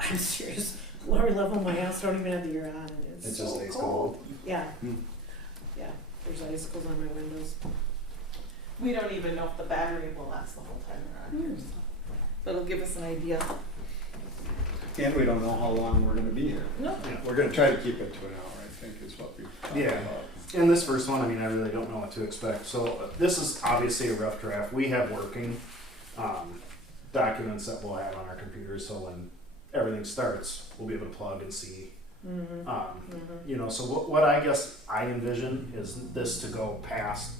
I'm serious. Lower level of my house don't even have the air on. It's It so just stays cold. cold. Yeah. Yeah. There's icicles on my windows. We don't even know if the battery will last the whole time we're on here, so. But it'll give us an idea. And we don't know how long we're gonna be here. No. Yeah. We're gonna try to keep it to an hour, I think, is what we talked Yeah. about. In this first one, I mean, I really don't know what to expect. So this is obviously a rough draft. We have working documents that we'll have on our computers, so when everything starts, we'll be able to plug and see. You know, so what I guess I envision is this to go past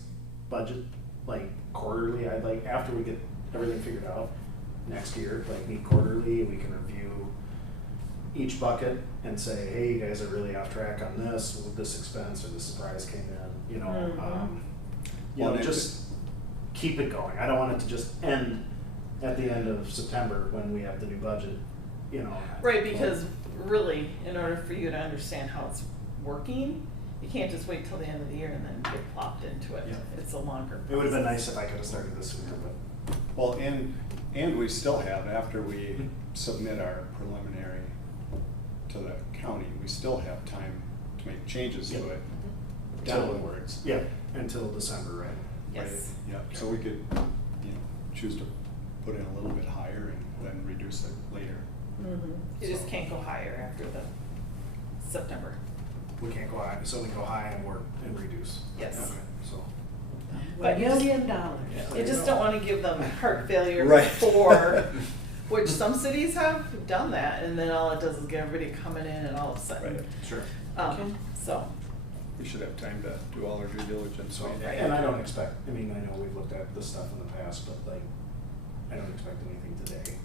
budget, like quarterly. I'd like, after we get everything figured out next year, like meet quarterly, we can review each bucket and say, hey, you guys are really off track on this, with this expense or this surprise came in, you know, just keep it going. I don't want it to just end at the end of September when we have the new budget, you know. Right, because really, in order for you to understand how it's working, you can't just wait till the end of the year and then get plopped into it. Yeah. It's a longer process. It would have been nice if I could have started this sooner, but Well, and we still have, after we submit our preliminary to the county, we still have time to make changes to Yeah. it Till- downwards. yeah, until December, right? Yes. Yeah, so we could, you know, choose to put in a little bit higher and then reduce it later. You just can't go higher after the September. We can't go high, so we go high and work and reduce. Yes. Okay, so. But you just- $1 million. Yeah. You just don't wanna give them heart failure Right. before, which some cities have done that, and then all it does is get everybody coming in and all of a sudden. Right. Sure. Okay. So, We should have time to do all our due diligence. So, Right. and I don't expect, I mean, I know we've looked at this stuff in the past, but like, I don't expect anything today.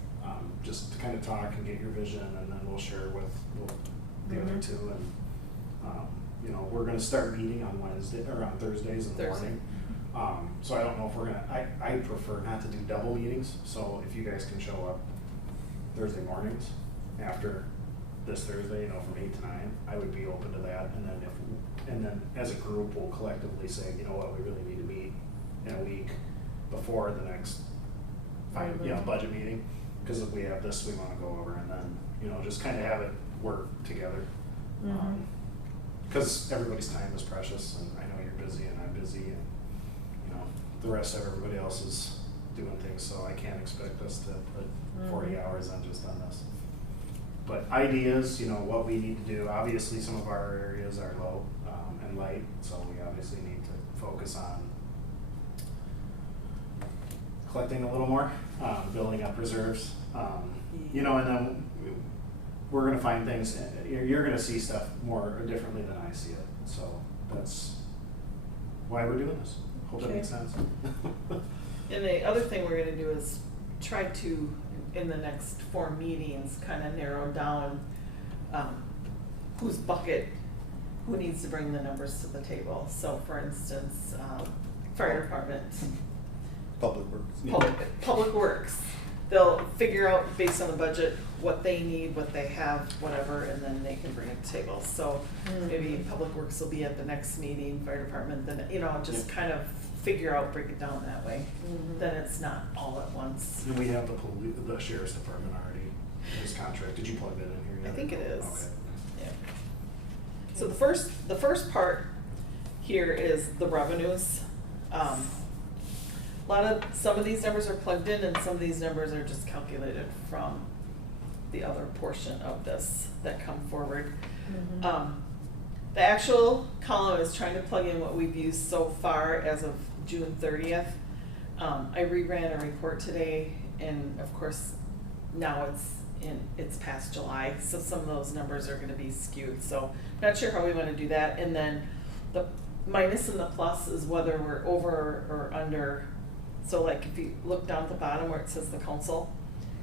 Just to kind of talk and get your vision, and then we'll share with the other two, and, you know, we're gonna start meeting on Wednesday, or on Thursdays in the Thursday. morning. So I don't know if we're gonna, I prefer not to do double meetings, so if you guys can show up Thursday mornings after this Thursday, you know, from 8 to 9, I would be open to that, and then as a group, we'll collectively say, you know what, we really need to meet in a week before the next budget meeting, because if we have this we wanna go over, and then, you know, just kinda have it work together. Cause everybody's time is precious, and I know you're busy and I'm busy, and, you know, the rest of everybody else is doing things, so I can't expect us to put 40 hours on just on this. But ideas, you know, what we need to do, obviously some of our areas are low and light, so we obviously need to focus on collecting a little more, building up reserves, you know, and then we're gonna find things, you're gonna see stuff more differently than I see it, so that's why we're doing this. Hope that Okay. makes sense. and the other thing we're gonna do is try to, in the next 4 meetings, kinda narrow down, whose bucket, who needs to bring the numbers to the table. So for instance, fire department, Public Works. public works, they'll figure out based on the budget what they need, what they have, whatever, and then they can bring it to the table. So maybe public works will be at the next meeting, fire department, then, you know, just kind of figure out, break it down that way. Then it's not all at once. And we have the sheriff's department already, his contract, did you plug that in here yet? I think it is. Okay. Yeah. So the first part here is the revenues. Some of these numbers are plugged in and some of these numbers are just calculated from the other portion of this that come forward. The actual column is trying to plug in what we've used so far as of June 30th. I reran a report today, and of course now it's past July, so some of those numbers are gonna be skewed, so not sure how we wanna do that. And then the minus and the plus is whether we're over or under. So like if you look down at the bottom where it says the council,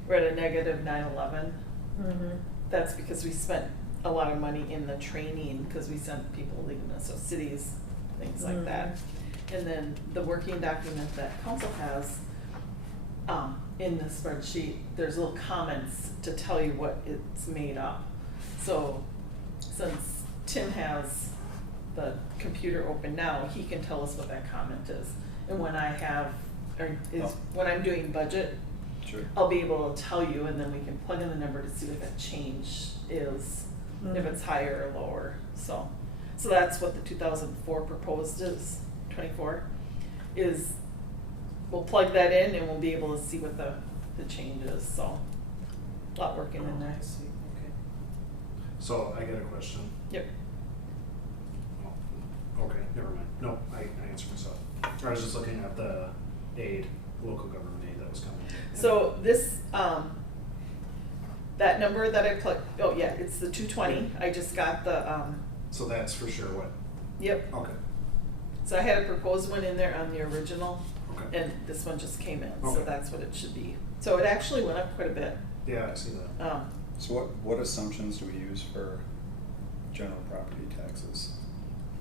we're at a negative 911. That's because we spent a lot of money in the training, because we sent people leaving us, so cities, things like that. And then the working document that council has, in the spreadsheet, there's little comments to tell you what it's made up. So since Tim has the computer open now, he can tell us what that comment is. And when I have, when I'm doing budget Sure. I'll be able to tell you, and then we can plug in the number to see what that change is, if it's higher or lower, so. So that's what the 2004 proposed is, 24, is we'll plug that in and we'll be able to see what the change is, so. A lot working in there. I see, okay. So I got a question. Yep. Oh, okay, never mind. No, I answered myself. I was just looking at the aid, local government aid that was coming. So this, that number that I plugged, oh yeah, it's the 220, I just got the, So that's for sure what, yep. okay, So I had a proposed one in there on the original, okay. and this one just came in, so Okay. that's what it should be. So it actually went up quite a bit. Yeah, I see that. So what assumptions do we use for general property taxes?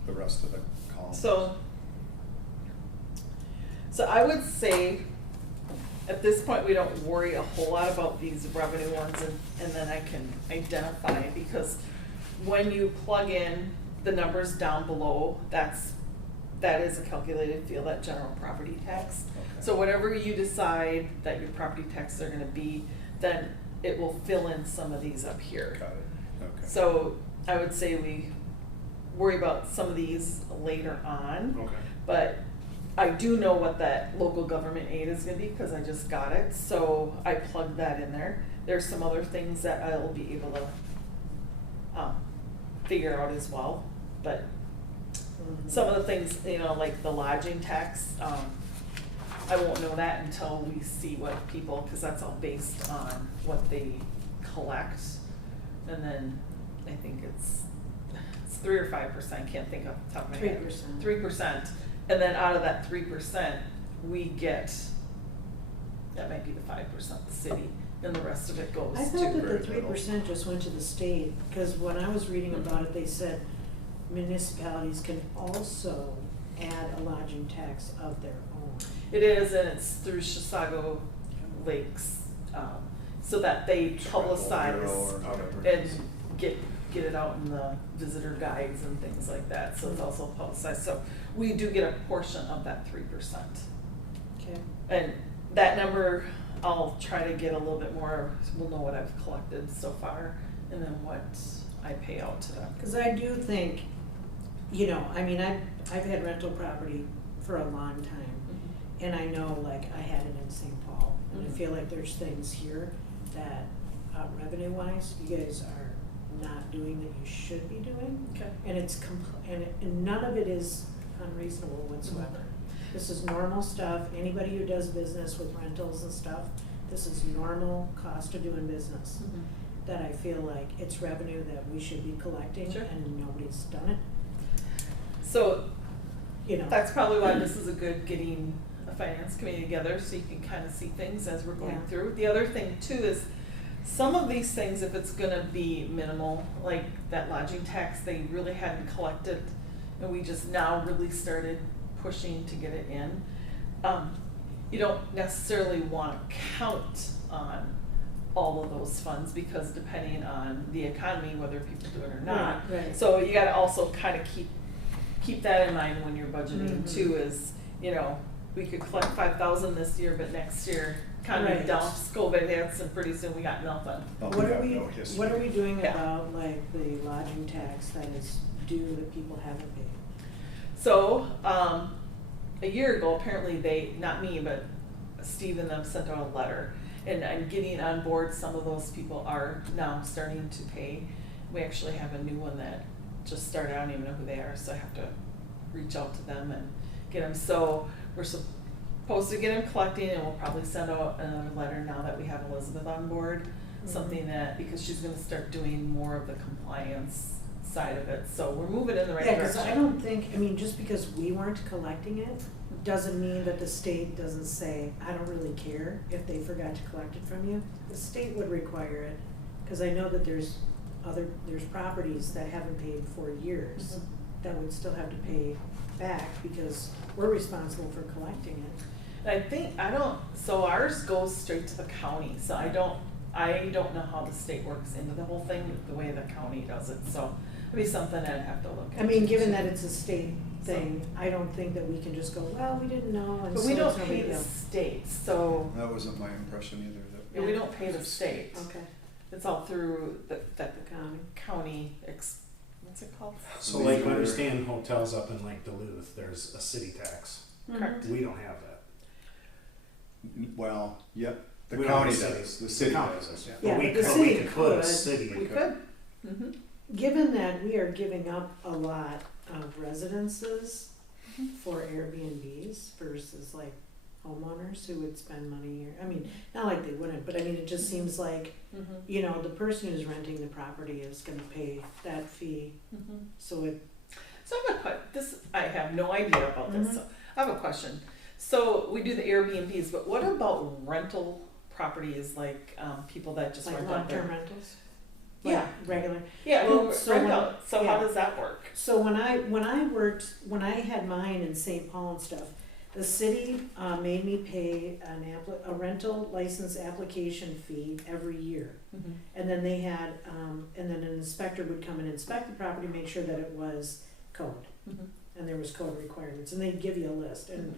The rest of the columns? So I would say, at this point, we don't worry a whole lot about these revenue ones, and then I can identify, because when you plug in the numbers down below, that is a calculated field, that general property tax. Okay. So whatever you decide that your property taxes are gonna be, then it will fill in some of these up here. Got it, okay. So I would say we worry about some of these later on. Okay. But I do know what that local government aid is gonna be, because I just got it, so I plugged that in there. There's some other things that I'll be able to figure out as well, but some of the things, you know, like the lodging tax, I won't know that until we see what people, because that's all based on what they collect. And then I think it's 3 or 5%, can't think off the top of my head. 3%. 3%. And then out of that 3%, we get, that might be the 5%, the city, and the rest of it goes to. I thought that the very 3% just went to the state, because when I was reading about it, they said municipalities can also add a lodging tax of their own. It is, and it's through Chisago Lakes, so that they Travel Bureau publicize or whatever. and get it out in the visitor guides and things like that, so it's also publicized. So we do get a portion of that 3%. Okay. And that number, I'll try to get a little bit more, we'll know what I've collected so far, and then what I pay out to them. Because I do think, you know, I mean, I've had rental property for a long time, and I know, like, I had it in St. Paul, and I Mhm. feel like there's things here that, revenue-wise, you guys are not doing that you should be doing. Okay. And it's and none of it is unreasonable whatsoever. This is normal stuff. Anybody who does business with rentals and stuff, this is normal cost of doing business. That I feel like it's revenue that we should be collecting, Sure. and nobody's done it, So you know. that's probably why this is a good getting a finance committee together, so you can kind of see things as we're going Yeah. through. The other thing too is, some of these things, if it's gonna be minimal, like that lodging tax, they really hadn't collected, and we just now really started pushing to get it in. You don't necessarily wanna count on all of those funds, because depending on the economy, whether people do it or not. Right. So you gotta also kind of keep that in mind when you're budgeting Mhm. too, is, you know, we could collect 5,000 this year, but next year economy Right. dumps, COVID hits, and pretty soon we got nothing. But What we are have we, no history. what are we doing Yeah. about, like, the lodging tax that is due that people haven't paid? So, a year ago, apparently they, not me, but Steve and them sent out a letter, and I'm getting on board, some of those people are now starting to pay. We actually have a new one that just started, I don't even know who they are, so I have to reach out to them and get them. So we're supposed to get them collecting, and we'll probably send out another letter now that we have Elizabeth on board. Something that, because she's gonna start doing more of the compliance side of it, so we're moving in the right Yeah, direction. because I don't think, I mean, just because we weren't collecting it, doesn't mean that the state doesn't say, I don't really care if they forgot to collect it from you. The state would require it, because I know that there's properties that haven't paid for years Mhm. that would still have to pay back, because we're responsible for collecting it. I think, so ours goes straight to the county, so I don't know how the state works into the whole thing, the way the county does it, so It'd be something I'd have to look I into. mean, given that it's a state thing, I don't think that we can just go, well, we didn't know, and But so we it's don't no pay big the deal. state, so, That wasn't my impression either, that. yeah, we don't pay the state. Okay, It's all through the county. county, what's it called? So like when we stay in hotels up in like Duluth, there's a city tax. Correct. We don't have that. Well, yep, the We don't have county a city. does, the city county does, does. yeah. Yeah, But we but the could, city we could put a could. city. We could. Mm-hmm. Given that we are giving up a lot of residences Mhm. for Airbnbs versus like homeowners who would spend money here, I mean, not like they wouldn't, but I mean, it just seems like, Mm-hmm. you know, the person who's renting the property is gonna pay that fee, Mm-hmm. so it, So I have I have no idea about this, Mhm. so I have a question. So we do the Airbnbs, but what about rental properties, like, people that just like rent out long-term their? rentals. Yeah. Like regular. Yeah, well, So rent when- out, so yeah. how does that work? So when I had mine in St. Paul and stuff, the city made me pay a rental license application fee every year. Mm-hmm. And then they had, and then an inspector would come and inspect the property, make sure that it was code, Mm-hmm. and there was code requirements, and they'd give you a list, and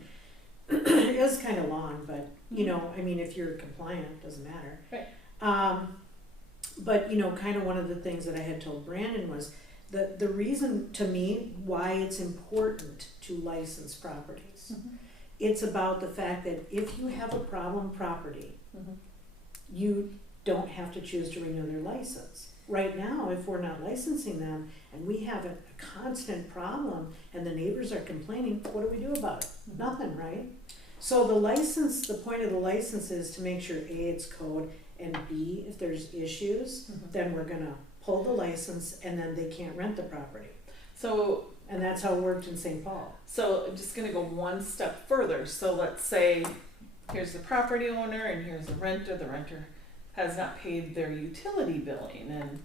it was kinda long, but, you know, I mean, if you're compliant, doesn't matter. Right. But, you know, kinda one of the things that I had told Brandon was, the reason to me why it's important to license properties, Mm-hmm. it's about the fact that if you have a problem property, Mm-hmm. you don't have to choose to renew their license. Right now, if we're not licensing them and we have a constant problem and the neighbors are complaining, what do we do about it? Mhm. Nothing, right? So the point of the license is to make sure A, it's code, and B, if there's issues, Mhm. then we're gonna pull the license and then they can't rent the property. So And that's how it worked in St. Paul. So I'm just gonna go one step further. So let's say here's the property owner and here's the renter. The renter has not paid their utility billing and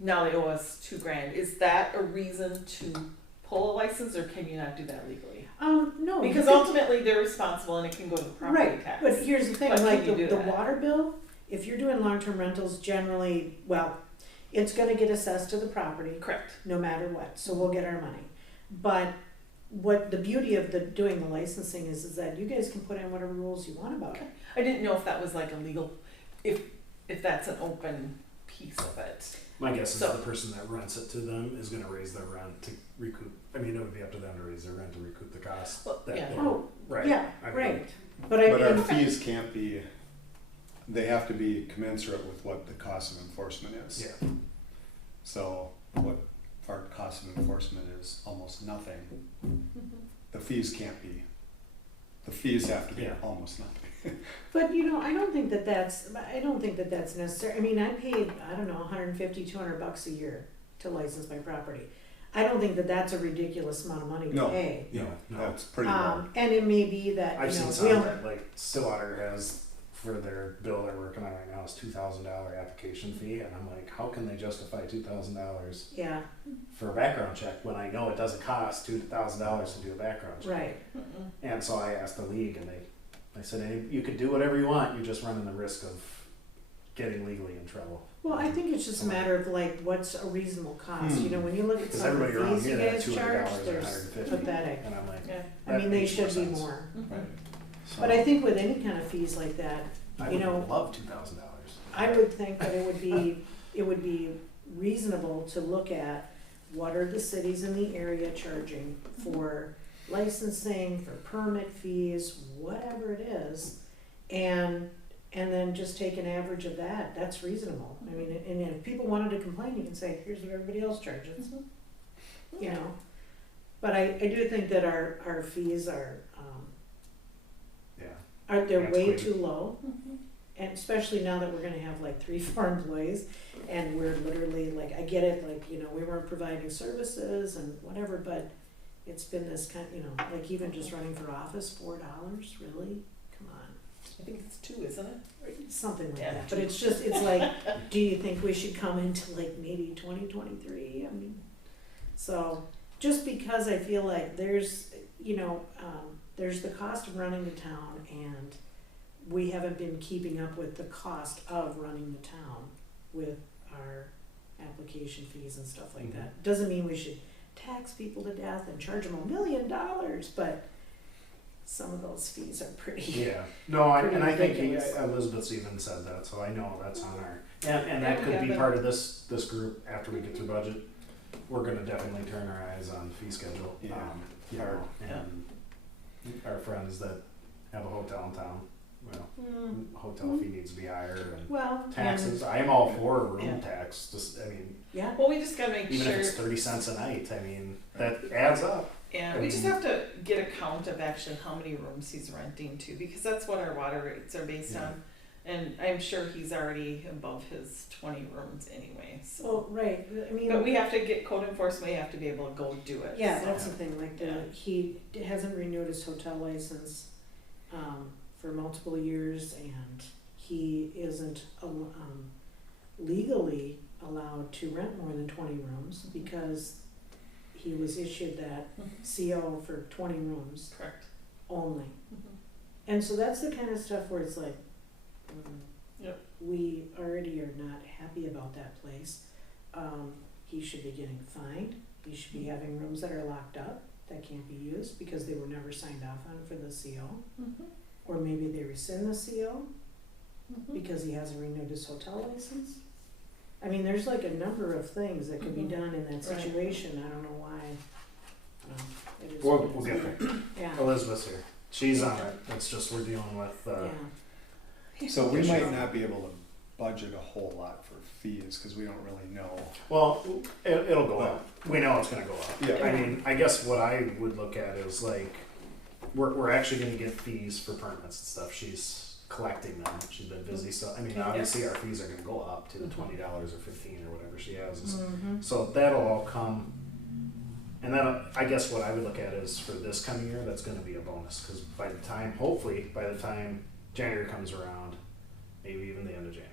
now they owe us $2,000. Is that a reason to pull a license, or can you not do that legally? No. Because you could- ultimately they're responsible and it can go to the property Right, tax. but here's the thing, But can like you do the that? water bill, if you're doing long-term rentals, generally, well, it's gonna get assessed to the property, Correct. no matter what, so we'll get our money. But what the beauty of doing the licensing is that you guys can put in whatever rules you want about it. I didn't know if that was like a legal, if that's an open piece of it. My guess is So- the person that rents it to them is gonna raise their rent to recoup, I mean, it would be up to them to raise their rent to recoup the cost. Well, that yeah. they- Oh, Right. yeah, I mean, right, but But our and- fees can't be, they have to be commensurate with what the cost of enforcement is. Yeah, So what our cost of enforcement is almost nothing. Mhm. The fees can't be, the fees have to be Yeah. almost nothing. But you know, I don't think that that's necessary. I mean, I paid, I don't know, $150, $200 a year to license my property. I don't think that that's a ridiculous amount of money to No. pay. no, no. That's pretty low. And it may be that, I've you seen know, some we don't, that, like Stillwater has, for their bill they're working on right now, is $2,000 application fee, and I'm like, how can they justify $2,000 yeah, for a background check when I know it doesn't cost $2,000 to do a background check? right. Mm-mm. And so I asked the league, and they said, hey, you could do whatever you want, you're just running the risk of getting legally in trouble. Well, I think it's just a matter of like, what's a reasonable cost, you know, when you look at Because some of everybody around the fees you here, that guys $200 charge, or there's $150. pathetic. And I'm like, Yeah. I that mean, they makes more should be sense. more. Mhm. Right. So, But I think with any kind of fees like that, I you would know, love $2,000. I would think that it would be reasonable to look at what are the cities in the area charging for licensing, for permit fees, whatever it is, and then just take an average of that. That's reasonable. I mean, and if people wanted to complain, you can say, here's what everybody else charges, Mhm. you know. But I do think that our fees are Yeah. they're way Antiquated. too low. Mhm. And especially now that we're gonna have like 3, 4 employees, and we're literally like, I get it, like, you know, we weren't providing services and whatever, but it's been this kind, you know, like even just running for office, $4, really? Come on, I think it's 2, isn't it? something like Yeah. that, but it's just, it's like, do you think we should come into like maybe 2023? I mean, so, just because I feel like there's, you know, there's the cost of running the town, and we haven't been keeping up with the cost of running the town with our applications. application fees and stuff like that. Doesn't mean we should tax people to death and charge them $1 million, but some of those fees are pretty. Yeah, no, Pretty and I think ridiculous. Elizabeth's even said that, so I know that's on our, and that Yeah, could be but- part of this group after we get through budget. We're gonna definitely turn our eyes on fee schedule, Yeah. you Hard. know, and our friends that have a hotel in town, well, hotel fee needs to be higher and Well, taxes, I am all for a room Yeah. tax, just, I mean, yeah, Well, we just gotta make even sure. if it's 30 cents a night, I mean, that adds up. Yeah, we just have to get a count of actually how many rooms he's renting to, because that's what our water rates are based Yeah. on. And I'm sure he's already above his 20 rooms anyway, so. well, right, I mean. But we have to get code enforcement, we have to be able to go do it. Yeah, so. that's the thing, like, Yeah. he hasn't renewed his hotel license, for multiple years, and he isn't, legally allowed to rent more than 20 rooms, because he was issued that CO for 20 rooms Correct. only. Mhm. And so that's the kind of stuff where it's like, Yep. we already are not happy about that place. He should be getting fined. He should be having rooms that are locked up that can't be used because they were never signed off on for the CO. Mhm. Or maybe they rescind the CO Mhm. because he hasn't renewed his hotel license. I mean, there's like a number of things that could be Mhm. done in that Right. situation. I don't know why. It is We'll, what it we'll is. get there. Yeah, Elizabeth's here, she's on it, it's just we're dealing with, yeah. So we Yeah, might sure. not be able to budget a whole lot for fees, cause we don't really know. well, it'll go up, we know it's gonna go up. Yeah. I mean, I guess what I would look at is like, we're actually gonna get fees for permits and stuff, she's collecting them, she's been busy, so, I mean, Yeah. obviously our fees are gonna go up to the $20 or 15 or whatever she has. Mm-hmm. So that'll all come, and then I guess what I would look at is for this coming year, that's gonna be a bonus, cause by the time, hopefully, by the time January comes around, maybe even the end of January,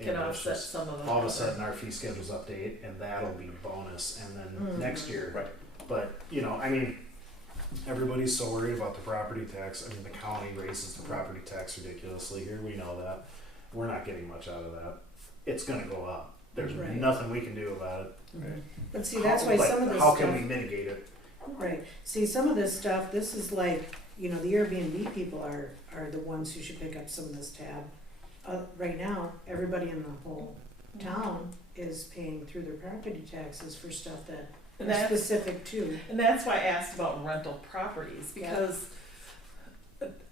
Can offset some of the. all of a sudden our fee schedules update, and that'll be bonus, and then next year. Right. But, you know, I mean, everybody's so worried about the property tax, I mean, the county raises the property tax ridiculously here, we know that. We're not getting much out of that, it's gonna go up, there's Right. nothing we can do about it. Right. But see, that's why Like, some of this how stuff. can we mitigate it? Right, see, some of this stuff, this is like, you know, the Airbnb people are the ones who should pick up some of this tab. Right now, everybody in the whole town is paying through their property taxes for stuff that And are that's, specific to. and that's why I asked about rental properties, Yeah. because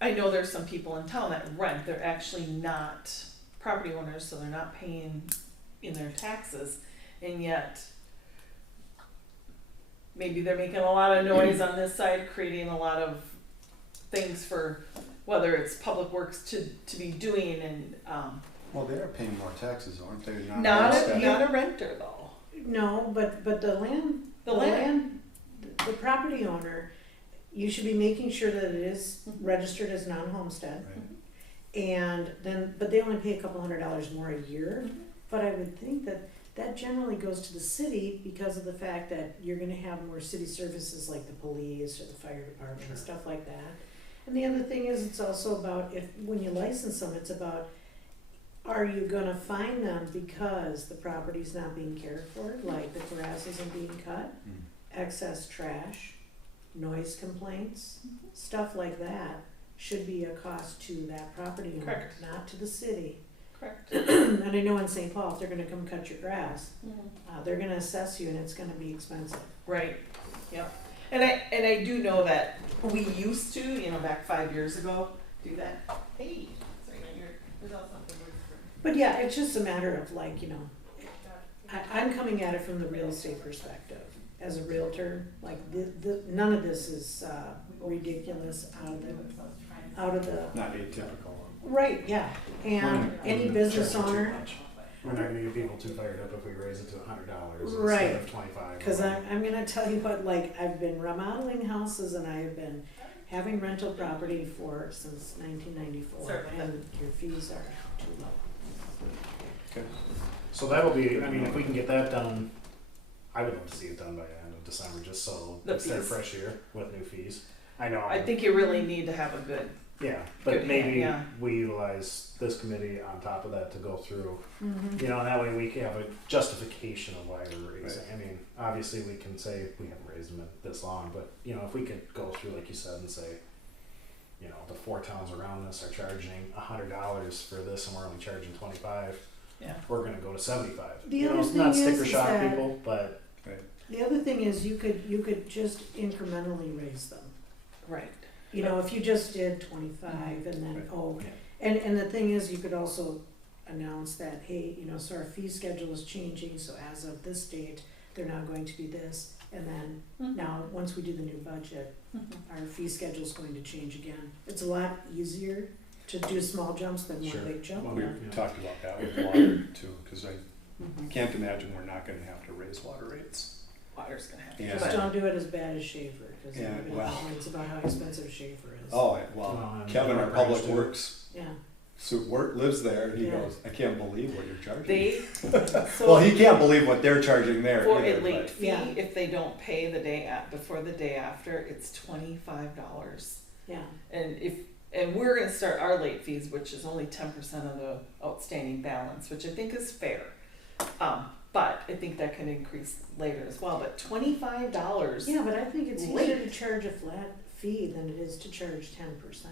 I know there's some people in town that rent, they're actually not property owners, so they're not paying in their taxes, and yet maybe they're making a lot of noise on this side, creating a lot of things for whether it's public works to be doing, and Well, they are paying more taxes, aren't they? not Instead- not a renter though. No, but the land, the property owner, you should be making sure that it is registered as non-homestead. Right. And then, but they only pay a couple $100 more a year. But I would think that that generally goes to the city because of the fact that you're gonna have more city services like the police or the fire department and stuff like that. And the other thing is, it's also about when you license them, it's about, are you gonna fine them because the property's not being cared for, like the grass isn't being cut, Mm. excess trash, noise complaints, stuff like that should be a cost to that property owner, Correct. not to the city. Correct. And I know in St. Paul, if they're gonna come cut your grass, they're gonna assess you and it's gonna be expensive. Right, yep. And I do know that we used to, you know, back 5 years ago, do that. Hey, sorry, there's also something for. But yeah, it's just a matter of like, you know, I'm coming at it from the real estate perspective. As a realtor, like none of this is ridiculous out of the, Not atypical. right, yeah. And any business owner, We're not gonna get people too fired up if we raise it to $100 Right. instead of 25. cause I'm gonna tell you what, like, I've been remodeling houses and I have been having rental property since 1994. Certainly. And your fees are too low. Okay. So that'll be, I mean, if we can get that done, I would love to see it done by the end of December, just so The it's their fees. fresh year with new fees. I know. I think you really need to have a good Yeah, but Good, maybe yeah. we utilize this committee on top of that to go through, Mhm. you know, and that way we can have a justification of why we're raising. Right. I mean, obviously we can say we haven't raised them in this long, but you know, if we could go through, like you said, and say, you know, the 4 towns around us are charging $100 for this, and we're only charging 25. Yeah. We're gonna go to 75. The you know, other it's not thing sticker is shock that- people, but Right. The other thing is you could just incrementally raise them. Right. You know, if you just did 25 and then, Right. oh, Yeah. and the thing is, you could also announce that, hey, you know, so our fee schedule is changing, so as of this date, they're now going to be this. And then now, once we do the new budget, our fee schedule is going to change again. It's a lot easier to do small jumps than Sure. one big jump. Well, We Yeah. talked about that with water too, because I Mhm. can't imagine we're not gonna have to raise water rates. Water's gonna have to. Yeah. Just don't do it as bad as Schaefer, because Yeah, everybody well. complains about how expensive Schaefer is. Oh, Well, well, and Kevin, our Branch public too. works, Yeah, lives there, and he Yeah. goes, I can't believe what you're charging. They, Well, so he can't believe what they're charging there for either, a late but- fee, Yeah. if they don't pay the day before the day after, it's $25. yeah. And we're gonna start our late fees, which is only 10% of the outstanding balance, which I think is fair. But I think that can increase later as well, but $25. Yeah, but I think it's easier Late. to charge a flat fee than it is to charge 10%.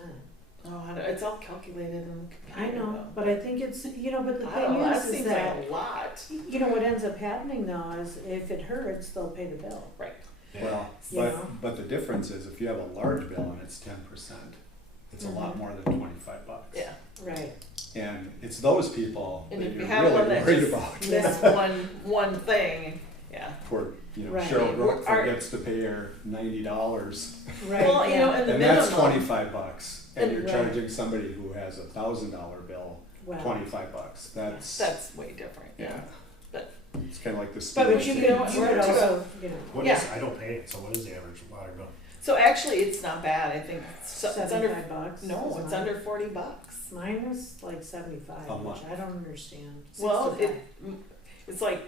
Oh, I know, it's all calculated in the I computer. know, though. but I think it's, you know, but the I don't thing know, that is seems that, like a lot. you know, what ends up happening though is if it hurts, they'll pay the bill. Right. Yeah. Well, You know? but the difference is if you have a large bill and it's 10%, it's a lot Mhm. more than $25. Yeah. Right. And it's those people And that if you're you have really one that worried just about. lists one thing, yeah. Poor, you know, Right. Cheryl Brooke Our- forgets to pay her $90, Right. Well, you know, yeah. and the and that's minimum. $25, and you're Right. charging somebody who has a $1,000 bill Well, $25. That's way different, yeah. yeah. But- It's kind of like the. But student you thing. can- you we're could to also, you know, What Yeah. is, I don't pay it, so what is the average water bill? So actually, it's not bad, I think, it's under, $75. no, is it's mine. under $40. Mine was like 75, A which month. I don't understand. Well, 65. it's like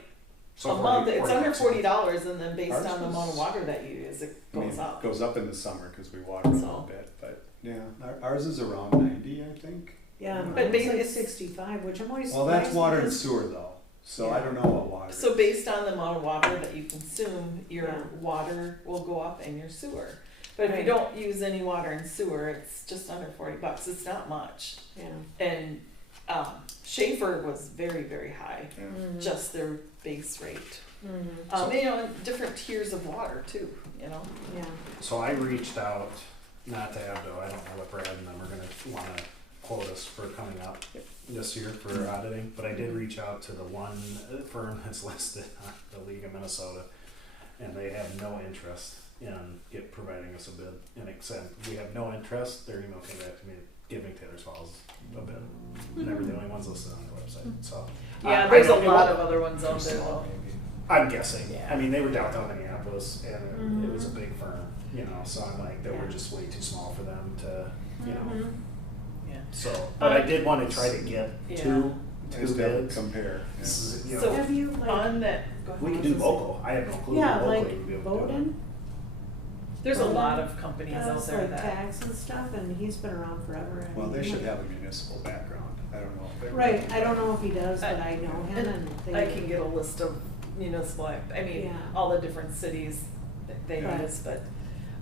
So a month, it's under bucks a $40, and then based Ours on the amount of was- water that you use, it I mean, goes up. it goes up in the summer because we water a little So- bit, but yeah, ours is around 90, I think. Yeah, But mine was like it's- 65, which I'm always Well, that's surprised water and because- sewer though, so I Yeah. don't know what water. So is. based on the amount of water that you consume, your Yeah. water will go up and your sewer. But if you Right. don't use any water and sewer, it's just under $40. It's not much. Yeah. And Schaefer was very, very high, Yeah. Mhm. just their base rate. Mhm. You know, and different tiers of water too, you know. Yeah. So I reached out, not to Abdo, I don't know what Brad and them are gonna wanna quote us for coming up this year for auditing, but I did reach out to the one firm that's listed on the League of Minnesota, and they have no interest in providing us a bid, and except we have no interest, their email came back to me giving Taylor's Falls a bid, and they were the only ones listed on the website, so. Yeah, I there's a don't know. lot of other ones out there though. I'm guessing. Yeah. I mean, they were downtown Minneapolis, and it was a Mhm. big firm, you know. So I'm like, they were Yeah. just way too small for them to, you know. Mhm. Yeah. So, but I did want to try to get Yeah. two Just have them bids. compare. yeah. This is, you know, So- Have you like? On that, go ahead. we could do local. I have no clue. Yeah, who locally like would be able to do it. Bowden There's a Bowden lot of companies out does there like that. tax and stuff, and he's been around forever. I Well, mean, they he should might- have a municipal background. I don't know if they. Right, I don't know if he does, but I know him, and they. I can get a list of municipal, I mean, Yeah. all the different cities that they Right. use, but,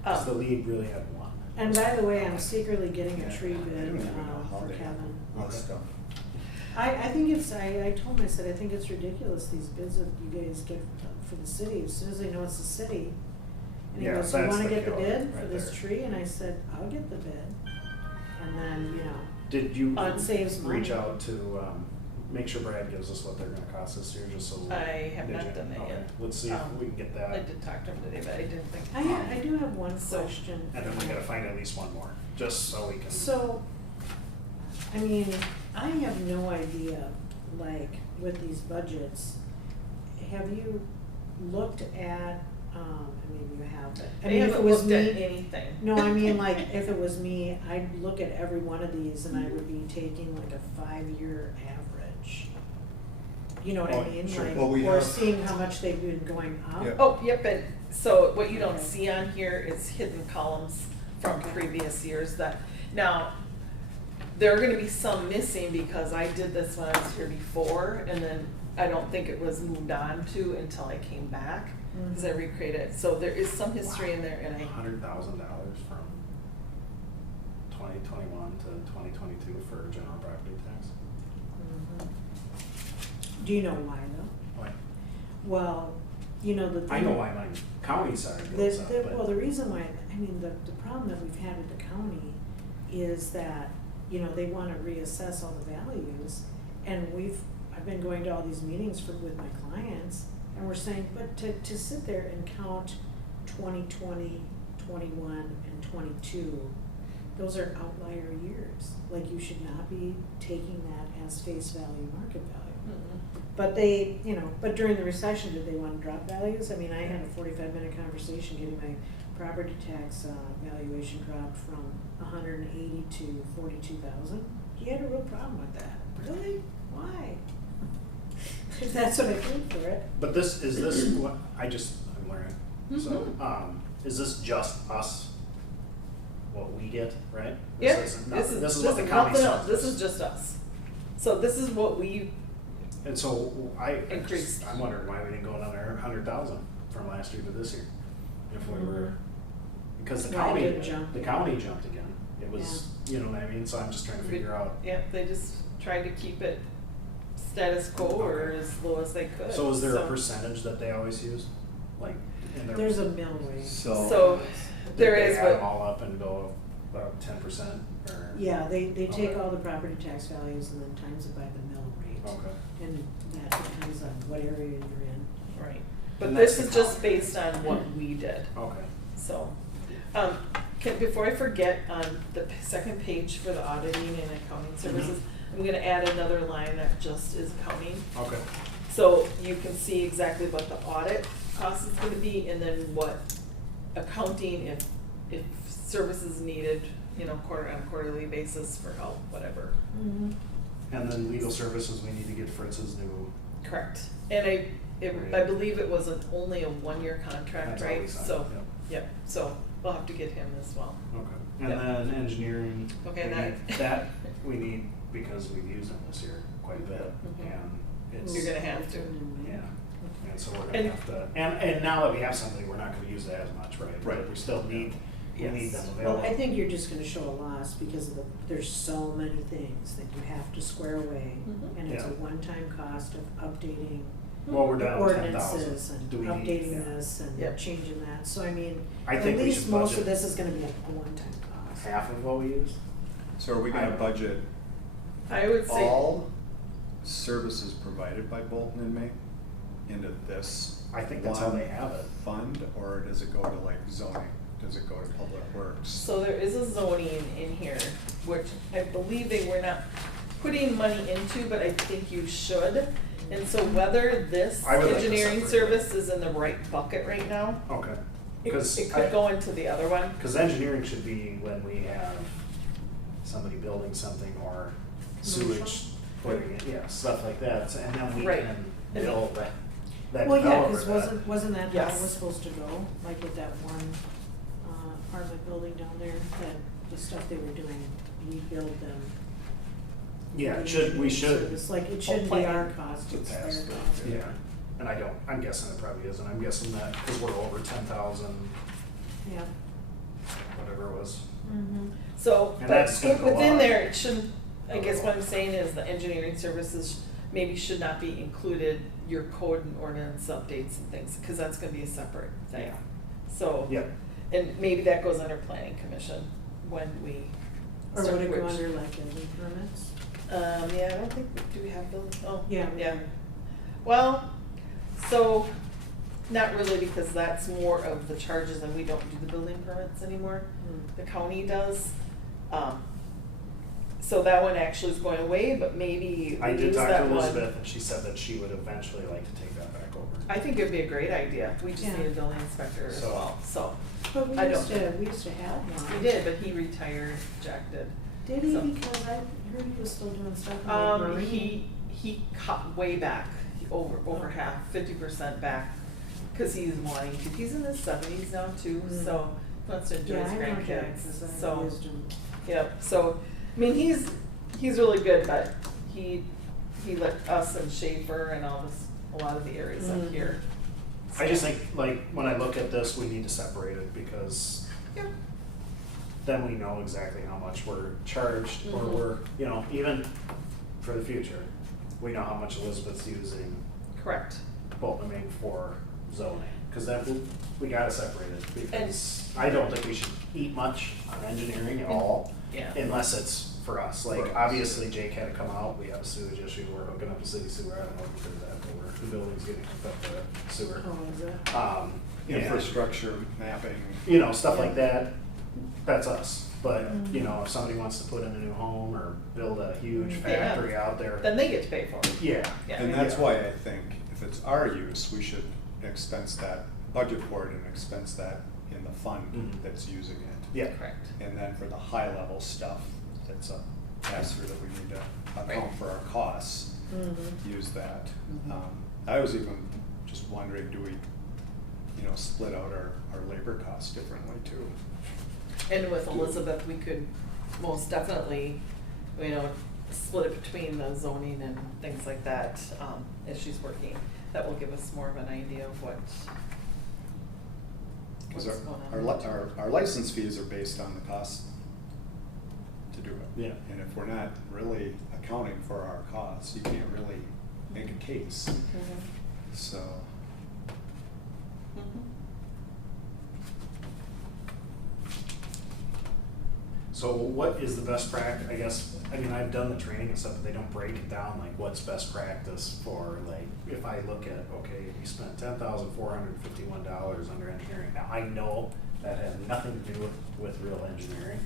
Does the league really have one? And by the way, I'm secretly getting a Yeah, tree I don't bid even know how for they Kevin. look stuff. I think it's, I told him, I said, I think it's ridiculous, these bids that you guys get for the city, as soon as they know it's the city. And he Yeah, goes, you that's wanna the get the killer bid for right this there. tree? And I said, I'll get the bid. And then, you know, Did you it saves money. reach out to make sure Brad gives us what they're going to cost us here, just so? I have Did not you? done that Okay. yet. Let's see if Um, we can get that. I did talk to him today, but I didn't think. I do have one So- question. And then we gotta find at least one more, just so we can. So, I mean, I have no idea, like, with these budgets, have you looked at, I mean, you have, but, I They mean, if it haven't was looked at me, anything. no, I mean, like, if it was me, I'd look at every one of these and I would be taking like a 5-year average. You know what Oh, I mean? sure. Like, Well, we or have- seeing how much they've been going up. Yep. Oh, yep, and so what you don't Okay. see on here is hidden columns from previous years that, now, there are gonna be some missing because I did this when I was here before, and then I don't think it was moved on to until I came back, cause I recreated it, so there is some history in there, and I, $100,000 from 2021 to 2022 for general property tax. Do you know why though? Why? Well, you know, the thing. I know why my county side goes up, Well, but the reason why, I mean, the problem that we've had with the county is that, you know, they wanna reassess all the values. And I've been going to all these meetings with my clients, and we're saying, but to sit there and count 2020, 21, and 22, those are outlier years. Like, you should not be taking that as face value, market value. But they, you know, but during the recession, did they want to drop values? I mean, I had a 45-minute conversation getting my property tax valuation dropped from 180 to 42,000. He had a real problem with that. Really? Why? If that's what I paid for it. But is this what I'm learning. So, is this just us? What we get, right? yeah, This is what the nothing county else. sells. This is just us. So this is what we, And so Increased. I'm wondering why we didn't go another 100,000 from last year to this year. If we were, because the Why county, did it jump? the county jumped again. It was, you know what I mean? So I'm just trying to figure out. yeah, they just tried to keep it status quo or Okay. as low as they could. So is there a percentage that they always use? Like, in their. There's a mill rate. So there Did is, they add them but all up and go about 10% or? Yeah, they take Okay. all the property tax values and then times it by the mill rate. Okay. And that depends on what area you're in. right. But And this that's is the just county. based on what we did. Okay. So, before I forget, on the second page for the auditing and accounting services, I'm gonna add another line that just is accounting. Okay. So you can see exactly what the audit cost is gonna be, and then what accounting, if services needed, you know, on a quarterly basis for help, whatever. And then legal services, we need to get Fritz's new. Correct. And I Right. believe it was only a one-year contract, That's all we right? signed, So, yep. yep, so we'll have to get him as well. Okay. And Yep. then engineering. Okay, we that- need- that we need because we've used them this year quite a bit, Mhm. and it's. You're gonna have to. Yeah, and so we're And- gonna have to, and now that we have something, we're not gonna use it as much, right? Right. But we still need, we Yes. need them Well, available. I think you're just gonna show a loss because of there's so many things that you have to square away. Mhm. And it's a Yeah. one-time cost of updating Well, we're the down to 10,000. ordinances and Do we need? updating Yeah. this and Yep. changing that. So I mean, I at think we least should most budget of this is gonna be a one-time cost. half of what we use. So are we I gonna don't- budget I would say. all services provided by Bolton and May into this? I think that's how one they have it. Fund, or does it go to like zoning? Does it go to public works? So there is a zoning in here, which I believe they were not putting money into, but I think you should. And so whether this I would like to engineering separate it. service is in the right bucket right now, Okay. it Because could go into the other one. Because engineering should be when we have somebody building something or sewage putting it, yeah, stuff like that, and then we Right. can bill that Well, yeah, developer cause that. wasn't that how it Yes. was supposed to go? Like with that one, apartment building down there, that the stuff they were doing, we billed them. Yeah, the it should, we engineering should. service. Like, it shouldn't be our cost, To it's pass their through, cost. yeah, and I'm guessing it probably isn't, I'm guessing that, because we're over 10,000, Yeah. whatever it was. So, And but that's gonna go within up. there, it shouldn't, I guess what I'm saying is the engineering services maybe should not be included, your code and ordinance updates and things, cause that's gonna be a separate thing. Yeah. So, Yeah, and maybe that goes under planning commission when we Or start would it go which- under like building permits? Yeah, I don't think, do we have building, oh, Yeah. yeah. Well, so, not really, because that's more of the charges and we don't do the building permits anymore. The county does. So that one actually is going away, but maybe I we did use talk to that one. Elizabeth, and she said that she would eventually like to take that back over. I think it'd be a great idea. We just Yeah. need a building inspector as So- well, so. But we I used don't- to have one. He did, but he retired, Jack did. Did he? So- Because I heard he was still doing stuff in like Marine. He cut way back, over Okay. half, 50% back, cause he's wanting to, he's in his 70s now too, Mm. so he wants to enjoy Yeah, his I know Jack, grandkids, 'cause I so. used him. Yep, so, I mean, he's really good, but he let us and Schaefer and all this, a lot of the areas up here. I just think, like, when I look at this, we need to separate it because Yeah. then we know exactly how much we're charged, or Mhm. we're, you know, even for the future, we know how much Elizabeth's using Correct. Bolton and Maine for zoning, cause that, we gotta separate it, because I don't think we should eat much on engineering at all, Yeah. unless it's for us, like, For us. obviously Jake had to come out, we have a sewage issue, we're hooking up the city sewer, I don't know if you did that, but the building's getting hooked up to sewer. Oh, is it? And, Infrastructure mapping. you know, stuff like that, that's us. But, Mm-hmm. you know, if somebody wants to put in a new home or build a huge Mhm. Yeah. factory out there, Then they get to pay for it. yeah. Yeah. And that's Yeah. why I think if it's our use, we should expense that, budget for it and expense that in the fund Mhm. that's using it. Yeah. Correct. And then for the high level stuff, that's a pass-through that we need to account Right. for our costs, Mhm. use that. Mhm. I was even just wondering, do we, you know, split out our labor costs differently too? And with Elizabeth, we could most definitely, you know, split it between the zoning and things like that, as she's working. That will give us more of an idea of what's Because going on. our license fees are based on the cost to do it. Yeah. And if we're not really accounting for our costs, you can't really make a case, Mhm. so. Mhm. So what is the best practice, I guess, I mean, I've done the training and stuff, but they don't break it down, like, what's best practice for, like, if I look at, okay, you spent $10,451 under engineering. Now, I know that had nothing to do with real engineering,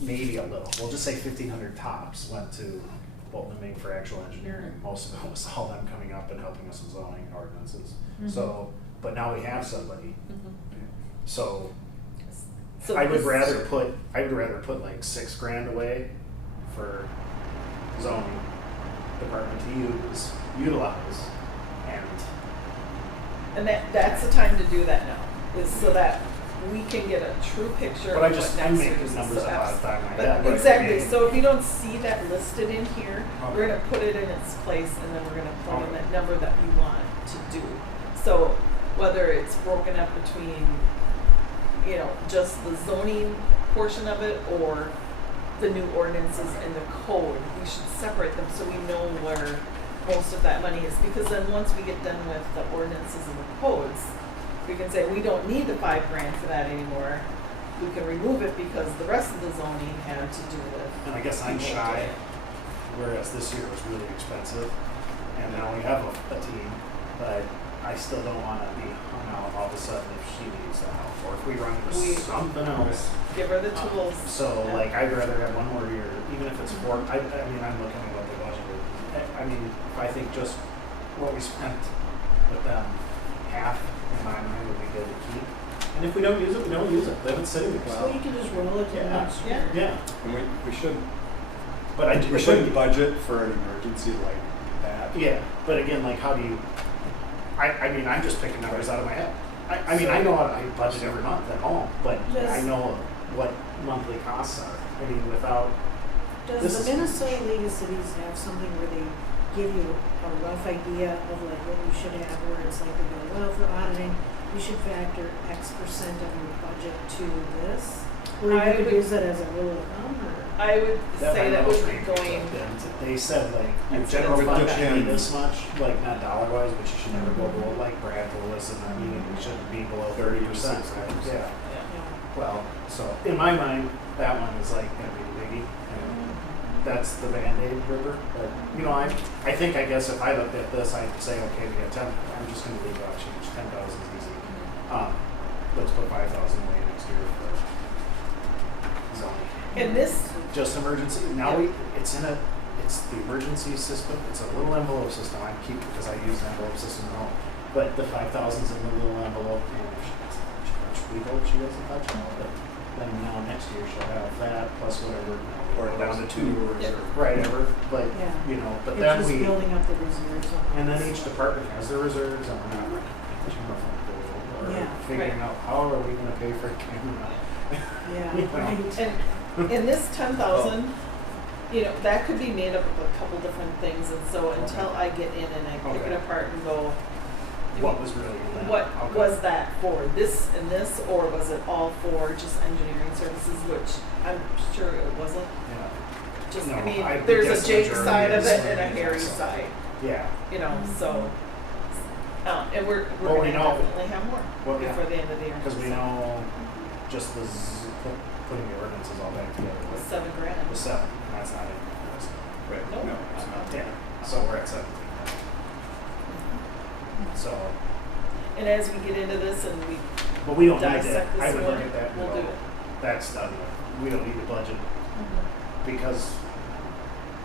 maybe a little, we'll just say 1,500 tops went to Bolton and Maine for actual engineering. Most of it was all them coming up and helping us with zoning and ordinances. Mhm. So, but now we have somebody, Mhm. so So I would this- rather put like $6,000 away for zoning department to utilize, and that's the time to do that now, is so that we can get a true picture but I of just what I next make year's these numbers so a lot of time in my head. But but exactly, I mean, so if you don't see that listed in here, we're Okay. gonna put it in its place and then we're gonna plug in Okay. that number that we want to do. So whether it's broken up between, you know, just the zoning portion of it or the new ordinances and the code, we should separate them so we know where most of that money is. Because then once we get done with the ordinances and the codes, we can say, we don't need the $5,000 for that anymore. We can remove it because the rest of the zoning had to do with. and I guess I'm shy, whereas this year was really expensive, and now we have a team, but I still don't want to be hung out all of a sudden if she needs the help, or if we run into We- something else. Give her the tools. So, Yeah. like, I'd rather have one more year, even if it's four, I mean, I'm looking at what they budgeted. I mean, I think just what we spent with them, half in my mind would be good to keep. And if we don't use it, we don't use it. Let it sit in the So cloud. you can just roll it to the Yeah. next Yeah. year. Yeah, And we should, but I do. we should budget for an emergency like that. Yeah, but again, like, how do you, I mean, I'm just picking numbers out of my head. I mean, I know I budget every month at home, but I Just- know what monthly costs are. I mean, without, This Does is the Minnesota League of Cities have something where they give you a rough idea of like what you should have, where it's like, they go, well, for auditing, you should factor X percent of your budget to this? Or I you could would- use that as a rule of thumb, or? I would say that would be training going, They said like your That's general good. fund With should be the- this much, like not dollar wise, but you should never go below, like Brad told us in that meeting, we shouldn't be below 30%, right? Yeah. yeah. Well, so in my mind, that one is like gonna be the biggie. And that's the Band-Aid ripper. But you know, I think I guess if I looked at this, I'd say, okay, we have 10. I'm just gonna leave out change. 10,000 is easy. Let's put 5,000 away next year for zoning. And this, Just emergency. Now it's the emergency system. It's a little envelope system. I keep because I use the envelope system at home. But the 5,000 is in the little envelope, and if she doesn't touch it, which we hope she doesn't touch it, but then now next year she'll have that plus whatever, or down to 2 or Yeah. right ever. But Yeah. you know, but You're then just we building up the reserves on and then this. each department has their reserves, and we're not general fund pool, or Yeah. figuring out how are we going to pay for a camera. Yeah, You know. right. and in this 10,000, you know, that could be made up of a couple different things, and so until I get in and I pick it Okay. apart and go, What was really in that? what Okay. was that for, this and this, or was it all for just engineering services, which I'm sure it wasn't. Yeah. Just, No, I mean, I there's guess a Jake majority side of is it and a engineering Harry also. side, Yeah. you know, so, and we're Well, we gonna know- definitely have more Well, yeah. before the end of the year. Because we so. know just putting the ordinances all back together It was was $7,000. 7, and that's not in the list. Right, Nope. no, it's not. Yeah, so we're at 17. So, And as we get into this and we but we don't need dissect to, I this would one, look at that and we'll go, do it. that's done with. We don't need a budget because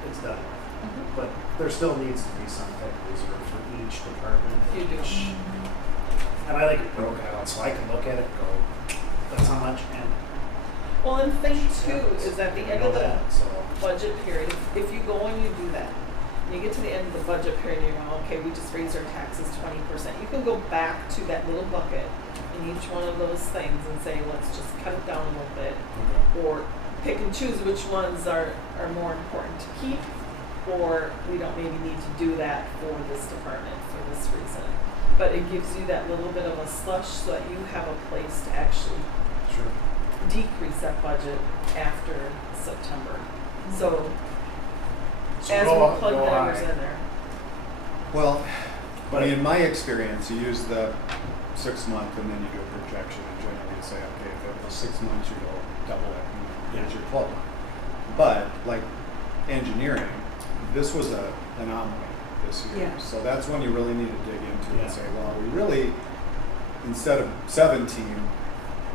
it's done with. Mhm. But there still needs to be some type of reserve for each department. You do. each- And I like it broke out, so I can look at it and go, that's how much, and. Well, and thing too is at the we end know of the that, so. budget period, if you go and you do that, and you get to the end of the budget period and you go, okay, we just raised our taxes 20%, you can go back to that little bucket in each one of those things and say, let's just cut it down a little bit, or pick and choose which ones are more important to keep, or we don't maybe need to do that for this department for this reason. But it gives you that little bit of a slush so that you have a place to actually Sure. decrease that budget after September. So So as go- we plug go numbers high. in there. Well, I But- mean, in my experience, you use the 6 month and then you do a projection and generally say, okay, if it was 6 months, you go double it, and here's your 12 month. But like engineering, this was an anomaly this year. Yeah. So that's when you really need to dig into Yeah. and say, well, we really, instead of 17,